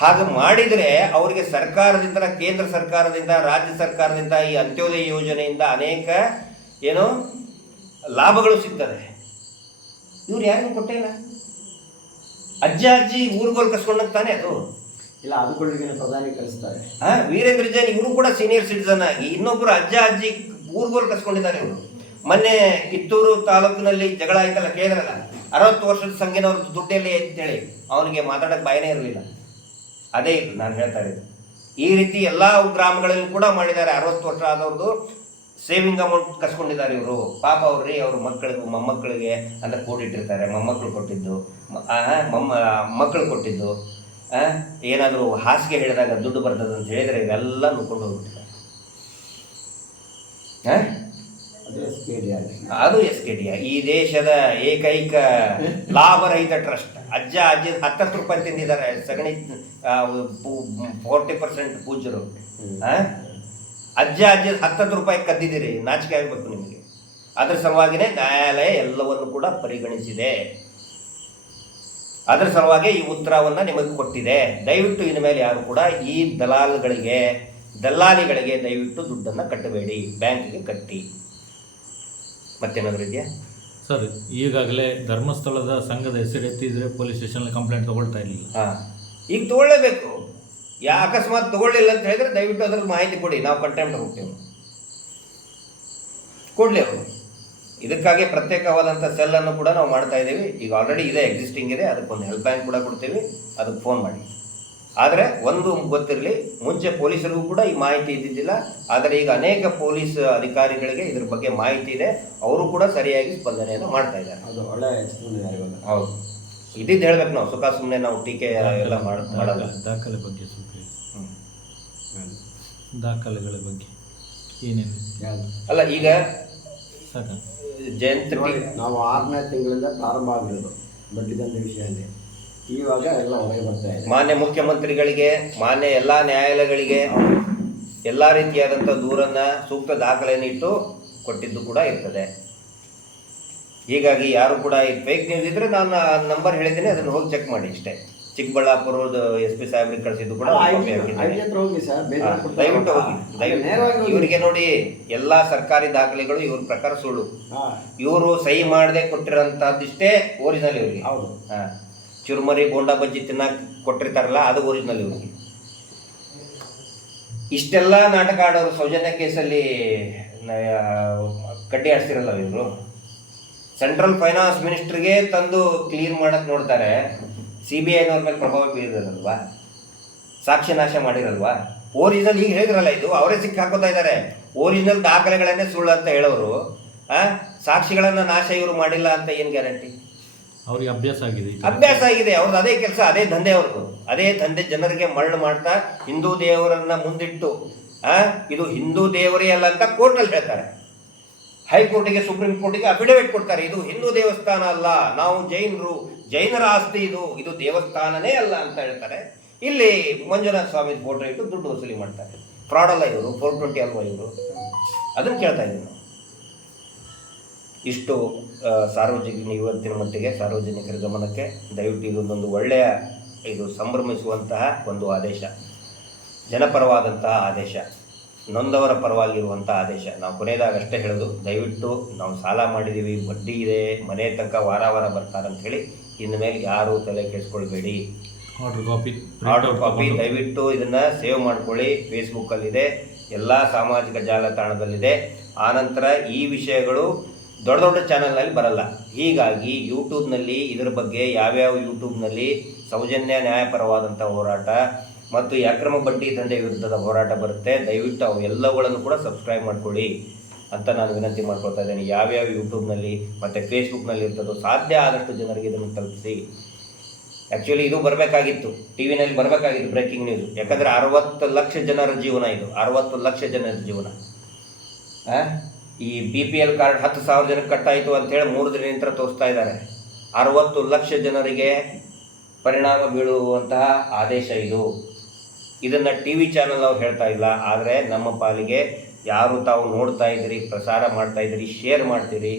ಹಾಗೆ ಮಾಡಿದರೆ ಅವರಿಗೆ ಸರ್ಕಾರದಿಂದ, ಕೇಂದ್ರ ಸರ್ಕಾರದಿಂದ, ರಾಜ್ಯ ಸರ್ಕಾರದಿಂದ, ಈ ಅಂತ್ಯೋದಯ ಯೋಜನೆಯಿಂದ ಅನೇಕ ಲಾಭಗಳು ಸಿಗ್ತದೆ. ಇವ್ರು ಯಾರಿಗೂ ಕೊಟ್ಟೇ ಇಲ್ಲ. ಅಜ್ಜಿ ಊರುಗೋಲ್ ಕಸ್ಕೊಂಡಂಗೆ ತಾನೇ ಅದು. ಇಲ್ಲ, ಅದಕ್ಕೊಳ್ಳಿಗೆ ಪ್ರಧಾನಿ ಕಳಿಸ್ತಾರೆ. ವೀರೇಂದ್ರ ಜೈನ್ ಇವರು ಕೂಡ ಸೀನಿಯರ್ ಸಿಟಿಸನ್ ಆಗಿ ಇನ್ನೊಬ್ಬರು ಅಜ್ಜಿ ಊರುಗೋಲ್ ಕಸ್ಕೊಂಡಿದ್ದಾರೆ ಇವರು. ಮೊನ್ನೆ ಕಿತ್ತೂರು ತಾಲೂಕಿನಲ್ಲಿ ಜಗಳ ಆಯ್ತಲ್ಲ, ಕೇಳಿದ್ರಲ್ಲ, 60 ವರ್ಷದ ಸಂಘಿನವ್ರದ್ದು ದುಡ್ಡೆಲ್ಲಿ ಅಂತೇಳಿ ಅವನಿಗೆ ಮಾತಾಡೋಕ್ಕೆ ಬಾಯನೇ ಇರಲಿಲ್ಲ. ಅದೇ ಇದು ನಾನು ಹೇಳ್ತಾ ಇರೋದು. ಈ ರೀತಿ ಎಲ್ಲ ಗ್ರಾಮಗಳಲ್ಲಿ ಕೂಡ ಮಾಡಿದ್ದಾರೆ. 60 ವರ್ಷ ಆದವ್ರದ್ದು ಸೇವಿಂಗ್ ಅಮೌಂಟ್ ಕಸ್ಕೊಂಡಿದ್ದಾರೆ ಇವರು. ಪಾಪ ಅವ್ರಿ, ಅವ್ರ ಮೊಮ್ಮಕ್ಕಳಿಗೆ ಅಂತ ಕೂಡಿಟ್ಟಿರ್ತಾರೆ. ಮೊಮ್ಮಕ್ಕಳು ಕೊಟ್ಟಿದ್ದು, ಮಕ್ಕಳು ಕೊಟ್ಟಿದ್ದು, ಏನಾದರೂ ಹಾಸಿಗೆ ಹೇಳಿದಾಗ ದುಡ್ಡು ಬರ್ತದೆ ಅಂತ ಹೇಳಿದರೆ ಇವೆಲ್ಲ ನುಕೊಂಡು ಹೋಗ್ಬಿಟ್ಟಿದ್ದಾರೆ. ಅದು SKDR, ಈ ದೇಶದ ಏಕೈಕ ಲಾಭರಹಿತ ಟ್ರಸ್ಟ್. ಅಜ್ಜಿ 10 ರೂಪಾಯಿ ತಿಂದಿದ್ದಾರೆ ಸಗಣಿ, 40% ಪೂಜ್ಯರು. ಅಜ್ಜಿ 10 ರೂಪಾಯಿ ಕದ್ದಿದ್ದೀರಿ, ನಾಚಿಕೆ ಆಗಬೇಕು ನಿಮಗೆ. ಅದರ ಸಲುವಾಗಿನೇ ನ್ಯಾಯಾಲಯ ಎಲ್ಲವನ್ನು ಕೂಡ ಪರಿಗಣಿಸಿದೆ. ಅದರ ಸಲುವಾಗಿ ಈ ಉತ್ತರವನ್ನು ನಿಮಗೆ ಕೊಟ್ಟಿದೆ. ದಯವಿಟ್ಟು ಇನ್ನು ಮೇಲೆ ಯಾರು ಕೂಡ ಈ ದಲ್ಲಾಳಿಗಳಿಗೆ ದಯವಿಟ್ಟು ದುಡ್ಡನ್ನು ಕಟ್ಟಬೇಡಿ, ಬ್ಯಾಂಕಿಗೆ ಕಟ್ಟಿ. ಮತ್ತೇನಾದರೂ ಇದೆಯಾ ಸರ್? ಈಗಾಗಲೇ ಧರ್ಮಸ್ಥಳದ ಸಂಘದ ಹೆಸರು ಎತ್ತಿದ್ರೆ ಪೊಲೀಸ್ ಸ್ಟೇಷನ್ ಕಂಪ್ಲೇಂಟ್ ತಗೊಳ್ತಾ ಇರಲಿಲ್ಲ. ಈಗ ತಗೊಳ್ಳೇಬೇಕು. ಅಕಸ್ಮಾತ್ ತಗೊಳ್ಳಿಲ್ಲ ಅಂತ ಹೇಳಿದ್ರೆ ದಯವಿಟ್ಟು ಅದ್ರ ಮಾಹಿತಿ ಕೊಡಿ, ನಾವು ಕಂಟೆಂಪ್ಟ್ ಹೋಗ್ತೇವೆ. ಕೊಡಲಿ ಅವರು. ಇದಕ್ಕಾಗಿ ಪ್ರತ್ಯೇಕವಾದಂಥ ಸೆಲ್ಲನ್ನು ಕೂಡ ನಾವು ಮಾಡ್ತಾ ಇದ್ದೀವಿ. ಈಗ ಆಲ್ರೆಡಿ ಇದೆ, ಎಕ್ಸಿಸ್ಟಿಂಗ್ ಇದೆ. ಅದಕ್ಕೊಂದು ಹೆಲ್ಪ್ ಲೈನ್ ಕೂಡ ಕೊಡ್ತೀವಿ, ಅದಕ್ಕೆ ಫೋನ್ ಮಾಡಿ. ಆದರೆ ಒಂದು ಗೊತ್ತಿರಲಿ, ಮುಂಚೆ ಪೊಲೀಸರಿಗೂ ಕೂಡ ಈ ಮಾಹಿತಿ ಇದ್ದಿದ್ದಿಲ್ಲ. ಆದರೆ ಈಗ ಅನೇಕ ಪೊಲೀಸ್ ಅಧಿಕಾರಿಗಳಿಗೆ ಇದ್ರ ಬಗ್ಗೆ ಮಾಹಿತಿ ಇದೆ, ಅವರು ಕೂಡ ಸರಿಯಾಗಿ ಸ್ಪಂದನೆಯನ್ನು ಮಾಡ್ತಾ ಇದ್ದಾರೆ. ಅದು ಒಳ್ಳೆ ಹೌದು, ಇದ್ದಿದ್ದು ಹೇಳ್ಬೇಕು ನಾವು, ಸುಖ ಸುಮ್ಮನೆ ನಾವು ಟೀಕೆ ಎಲ್ಲ ಮಾಡಲ್ಲ. ದಾಖಲೆ ಬಗ್ಗೆ ಸ್ವಲ್ಪ ದಾಖಲೆಗಳ ಬಗ್ಗೆ ಏನೇನು ಅಲ್ಲ, ಈಗ ಸಾಕ ಜಯಂತಿ ನಾವು 6ನೇ ತಿಂಗಳಿಂದ ಪ್ರಾರಂಭ ಆಗಿರೋದು ಬಡ್ಡಿದಂಧೆ ವಿಷಯದಲ್ಲಿ. ಇವಾಗ ಎಲ್ಲ ಹೊರಗೆ ಬರ್ತಾ ಇದೆ. ಮಾನ್ಯ ಮುಖ್ಯಮಂತ್ರಿಗಳಿಗೆ, ಮಾನ್ಯ ಎಲ್ಲ ನ್ಯಾಯಾಲಯಗಳಿಗೆ ಎಲ್ಲ ರೀತಿಯಾದಂಥ ದೂರನ್ನು, ಸೂಕ್ತ ದಾಖಲೆಯನ್ನು ಇಟ್ಟು ಕೊಟ್ಟಿದ್ದು ಕೂಡ ಇರ್ತದೆ. ಹೀಗಾಗಿ ಯಾರು ಕೂಡ ಈ ಫೇಕ್ ನ್ಯೂಸ್ ಇದ್ದರೆ ನಾನು ನಂಬರ್ ಹೇಳಿದ್ದೀನಿ, ಅದನ್ನು ಹೋಗಿ ಚೆಕ್ ಮಾಡಿ ಇಷ್ಟೇ. ಚಿಕ್ಕಬಳ್ಳಾಪುರದ SP ಸಾಹೇಬ್ರಿಗೆ ಕಳಿಸಿದ್ದು ಕೂಡ ದಯವಿಟ್ಟು ಹೋಗಿ. ಇವರಿಗೆ ನೋಡಿ, ಎಲ್ಲ ಸರ್ಕಾರಿ ದಾಖಲೆಗಳು ಇವ್ರ ಪ್ರಕಾರ ಸುಳ್ಳು. ಇವರು ಸಹಿ ಮಾಡದೆ ಕೊಟ್ಟಿರೋಂಥದ್ದಿಷ್ಟೇ ಒರಿಜಿನಲ್ ಇವರಿಗೆ. ಹೌದು. ಚುರುಮರಿ ಬೋಂಡಾ ಬಜ್ಜಿ ತಿನ್ನಕ್ಕೆ ಕೊಟ್ಟಿರ್ತಾರಲ್ಲ, ಅದು ಒರಿಜಿನಲ್ ಇವರಿಗೆ. ಇಷ್ಟೆಲ್ಲ ನಾಟಕ ಆಡೋರು ಸೌಜನ್ಯ ಕೇಸಲ್ಲಿ ಕಡ್ಡಿ ಆಡಿಸಿರಲ್ಲ ಇವರು. ಸೆಂಟ್ರಲ್ ಫೈನಾನ್ಸ್ ಮಿನಿಸ್ಟ್ರಿಗೆ ತಂದು ಕ್ಲೀನ್ ಮಾಡಕ್ಕೆ ನೋಡ್ತಾರೆ. CBIನವ್ರ ಮೇಲೆ ಪ್ರಭಾವ ಬೀರಿರಲ್ವಾ, ಸಾಕ್ಷ್ಯ ನಾಶ ಮಾಡಿರಲ್ವಾ? ಓರಿಜಿನಲ್ ಈಗ ಹೇಳಿದ್ರಲ್ಲ, ಇದು ಅವರೇ ಸಿಕ್ಕಿ ಹಾಕೋತಾ ಇದ್ದಾರೆ. ಓರಿಜಿನಲ್ ದಾಖಲೆಗಳನ್ನೇ ಸುಳ್ಳು ಅಂತ ಹೇಳೋರು, ಸಾಕ್ಷಿಗಳನ್ನು ನಾಶ ಇವರು ಮಾಡಿಲ್ಲ ಅಂತ ಏನು ಗ್ಯಾರಂಟಿ? ಅವ್ರಿಗೆ ಅಭ್ಯಾಸ ಆಗಿದೆ ಅವ್ರದ್ದು ಅದೇ ಕೆಲಸ, ಅದೇ ದಂಧೆ ಅವ್ರದ್ದು. ಅದೇ ದಂಧೆ ಜನರಿಗೆ ಮರಳು ಮಾಡ್ತಾ ಹಿಂದೂ ದೇವರನ್ನ ಮುಂದಿಟ್ಟು ಇದು ಹಿಂದೂ ದೇವರೇ ಅಲ್ಲ ಅಂತ ಕೋರ್ಟ್ನಲ್ಲಿ ಹೇಳ್ತಾರೆ. ಹೈಕೋರ್ಟಿಗೆ, ಸುಪ್ರೀಂ ಕೋರ್ಟಿಗೆ ಅಫಿಡವಿಟ್ ಕೊಡ್ತಾರೆ, ಇದು ಹಿಂದೂ ದೇವಸ್ಥಾನ ಅಲ್ಲ, ನಾವು ಜೈನರ ಆಸ್ತಿ, ಇದು ದೇವಸ್ಥಾನನೇ ಅಲ್ಲ ಅಂತ ಹೇಳ್ತಾರೆ. ಇಲ್ಲಿ ಮಂಜುನಾಥ ಸ್ವಾಮಿ ಫೋಟೋ ಇಟ್ಟು ದುಡ್ಡು ವಸೂಲಿ ಮಾಡ್ತಾರೆ. ಫ್ರಾಡ್ ಅಲ್ಲ ಇವರು, 420 ಅಲ್ವಾ ಇವರು? ಅದನ್ನು ಕೇಳ್ತಾ ಇದ್ದೀವಿ ನಾವು. ಇಷ್ಟು ಇವತ್ತಿನ ಮಟ್ಟಿಗೆ ಸಾರ್ವಜನಿಕರ ಗಮನಕ್ಕೆ ದಯವಿಟ್ಟು ಇದೊಂದೊಂದು ಒಳ್ಳೆಯ, ಇದು ಸಂಭ್ರಮಿಸುವಂತಹ ಒಂದು ಆದೇಶ, ಜನಪರವಾದಂತಹ ಆದೇಶ, ನೊಂದವರ ಪರವಾಗಿರುವಂಥ ಆದೇಶ. ನಾವು ಕೊನೆಯದಾಗಷ್ಟೇ ಹೇಳೋದು, ದಯವಿಟ್ಟು ನಾವು ಸಾಲ ಮಾಡಿದ್ದೀವಿ, ಬಡ್ಡಿ ಇದೆ, ಮನೆ ತನಕ ವಾರ ಬರ್ತಾರಂತ ಹೇಳಿ ಇನ್ನು ಮೇಲೆ ಯಾರೂ ತಲೆ ಕೆಡಿಸ್ಕೊಳ್ಬೇಡಿ. ಆರ್ಡರ್ ಕಾಪಿ ದಯವಿಟ್ಟು ಇದನ್ನು ಸೇವ್ ಮಾಡ್ಕೊಳ್ಳಿ. ಫೇಸ್ಬುಕ್ಕಲ್ಲಿದೆ, ಎಲ್ಲ ಸಾಮಾಜಿಕ ಜಾಲತಾಣದಲ್ಲಿದೆ. ಆನಂತರ ಈ ವಿಷಯಗಳು ದೊಡ್ಡ ದೊಡ್ಡ ಚಾನಲ್ನಲ್ಲಿ ಬರಲ್ಲ. ಹೀಗಾಗಿ ಯೂಟ್ಯೂಬ್ನಲ್ಲಿ ಇದರ ಬಗ್ಗೆ ಯಾವ್ಯಾವ ಯೂಟ್ಯೂಬ್ನಲ್ಲಿ ಸೌಜನ್ಯ ನ್ಯಾಯಪರವಾದಂಥ ಹೋರಾಟ ಮತ್ತು ಈ ಅಕ್ರಮ ಬಡ್ಡಿ ದಂಧೆ ವಿರುದ್ಧದ ಹೋರಾಟ ಬರುತ್ತೆ. ದಯವಿಟ್ಟು ಅವು ಎಲ್ಲವುಗಳನ್ನು ಕೂಡ ಸಬ್ಸ್ಕ್ರೈಬ್ ಮಾಡ್ಕೊಳ್ಳಿ ಅಂತ ನಾನು ವಿನಂತಿ ಮಾಡ್ಕೊಳ್ತಾ ಇದ್ದೇನೆ. ಯಾವ್ಯಾವ ಯೂಟ್ಯೂಬ್ನಲ್ಲಿ ಮತ್ತು ಫೇಸ್ಬುಕ್ನಲ್ಲಿ ಇರ್ತದೋ ಸಾಧ್ಯ ಆದಷ್ಟು ಜನರಿಗೆ ಇದನ್ನು ತಲುಪಿಸಿ. ಆ್ಯಕ್ಚುಲಿ ಇದು ಬರಬೇಕಾಗಿತ್ತು, TV ನಲ್ಲಿ ಬರಬೇಕಾಗಿತ್ತು ಬ್ರೇಕಿಂಗ್ ನ್ಯೂಸ್. ಯಾಕಂದರೆ 60 ಲಕ್ಷ ಜನರ ಜೀವನ ಇದು, 60 ಲಕ್ಷ ಜನರ ಜೀವನ. ಈ BPL ಕಾರ್ಡ್ 10,000 ಜನಕ್ಕೆ ಕಟ್ಟಾಯಿತು ಅಂಥೇಳಿ 3 ದಿನ ನಂತರ ತೋರಿಸ್ತಾ ಇದ್ದಾರೆ. 60 ಲಕ್ಷ ಜನರಿಗೆ ಪರಿಣಾಮ ಬೀಳುವಂತಹ ಆದೇಶ ಇದು. ಇದನ್ನು TV ಚಾನಲ್ ಅವ್ರು ಹೇಳ್ತಾ ಇಲ್ಲ. ಆದರೆ ನಮ್ಮ ಪಾಲಿಗೆ ಯಾರು ತಾವು ನೋಡ್ತಾ ಇದ್ದೀರಿ, ಪ್ರಸಾರ ಮಾಡ್ತಾ ಇದ್ದೀರಿ, ಶೇರ್ ಮಾಡ್ತೀರಿ,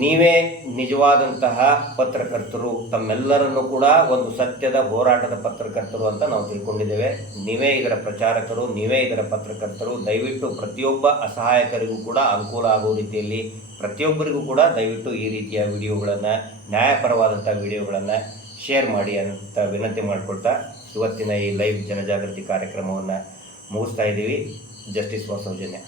ನೀವೇ ನಿಜವಾದಂತಹ ಪತ್ರಕರ್ತರು. ತಮ್ಮೆಲ್ಲರನ್ನು ಕೂಡ ಒಂದು ಸತ್ಯದ ಹೋರಾಟದ ಪತ್ರಕರ್ತರು ಅಂತ ನಾವು ತಿಳ್ಕೊಂಡಿದ್ದೇವೆ. ನೀವೇ ಇದರ ಪ್ರಚಾರಕರು, ನೀವೇ ಇದರ ಪತ್ರಕರ್ತರು. ದಯವಿಟ್ಟು ಪ್ರತಿಯೊಬ್ಬ ಅಸಹಾಯಕರಿಗೂ ಕೂಡ ಅನುಕೂಲ ಆಗೋ ರೀತಿಯಲ್ಲಿ ಪ್ರತಿಯೊಬ್ಬರಿಗೂ ಕೂಡ ದಯವಿಟ್ಟು ಈ ರೀತಿಯ ವಿಡಿಯೋಗಳನ್ನು, ನ್ಯಾಯಪರವಾದಂಥ ವಿಡಿಯೋಗಳನ್ನು ಶೇರ್ ಮಾಡಿ ಅಂತ ವಿನಂತಿ ಮಾಡಿಕೊಳ್ತಾ ಇವತ್ತಿನ ಈ ಲೈವ್ ಜನಜಾಗೃತಿ ಕಾರ್ಯಕ್ರಮವನ್ನು ಮುಗಿಸ್ತಾ ಇದ್ದೀವಿ. Justice for Soujanya.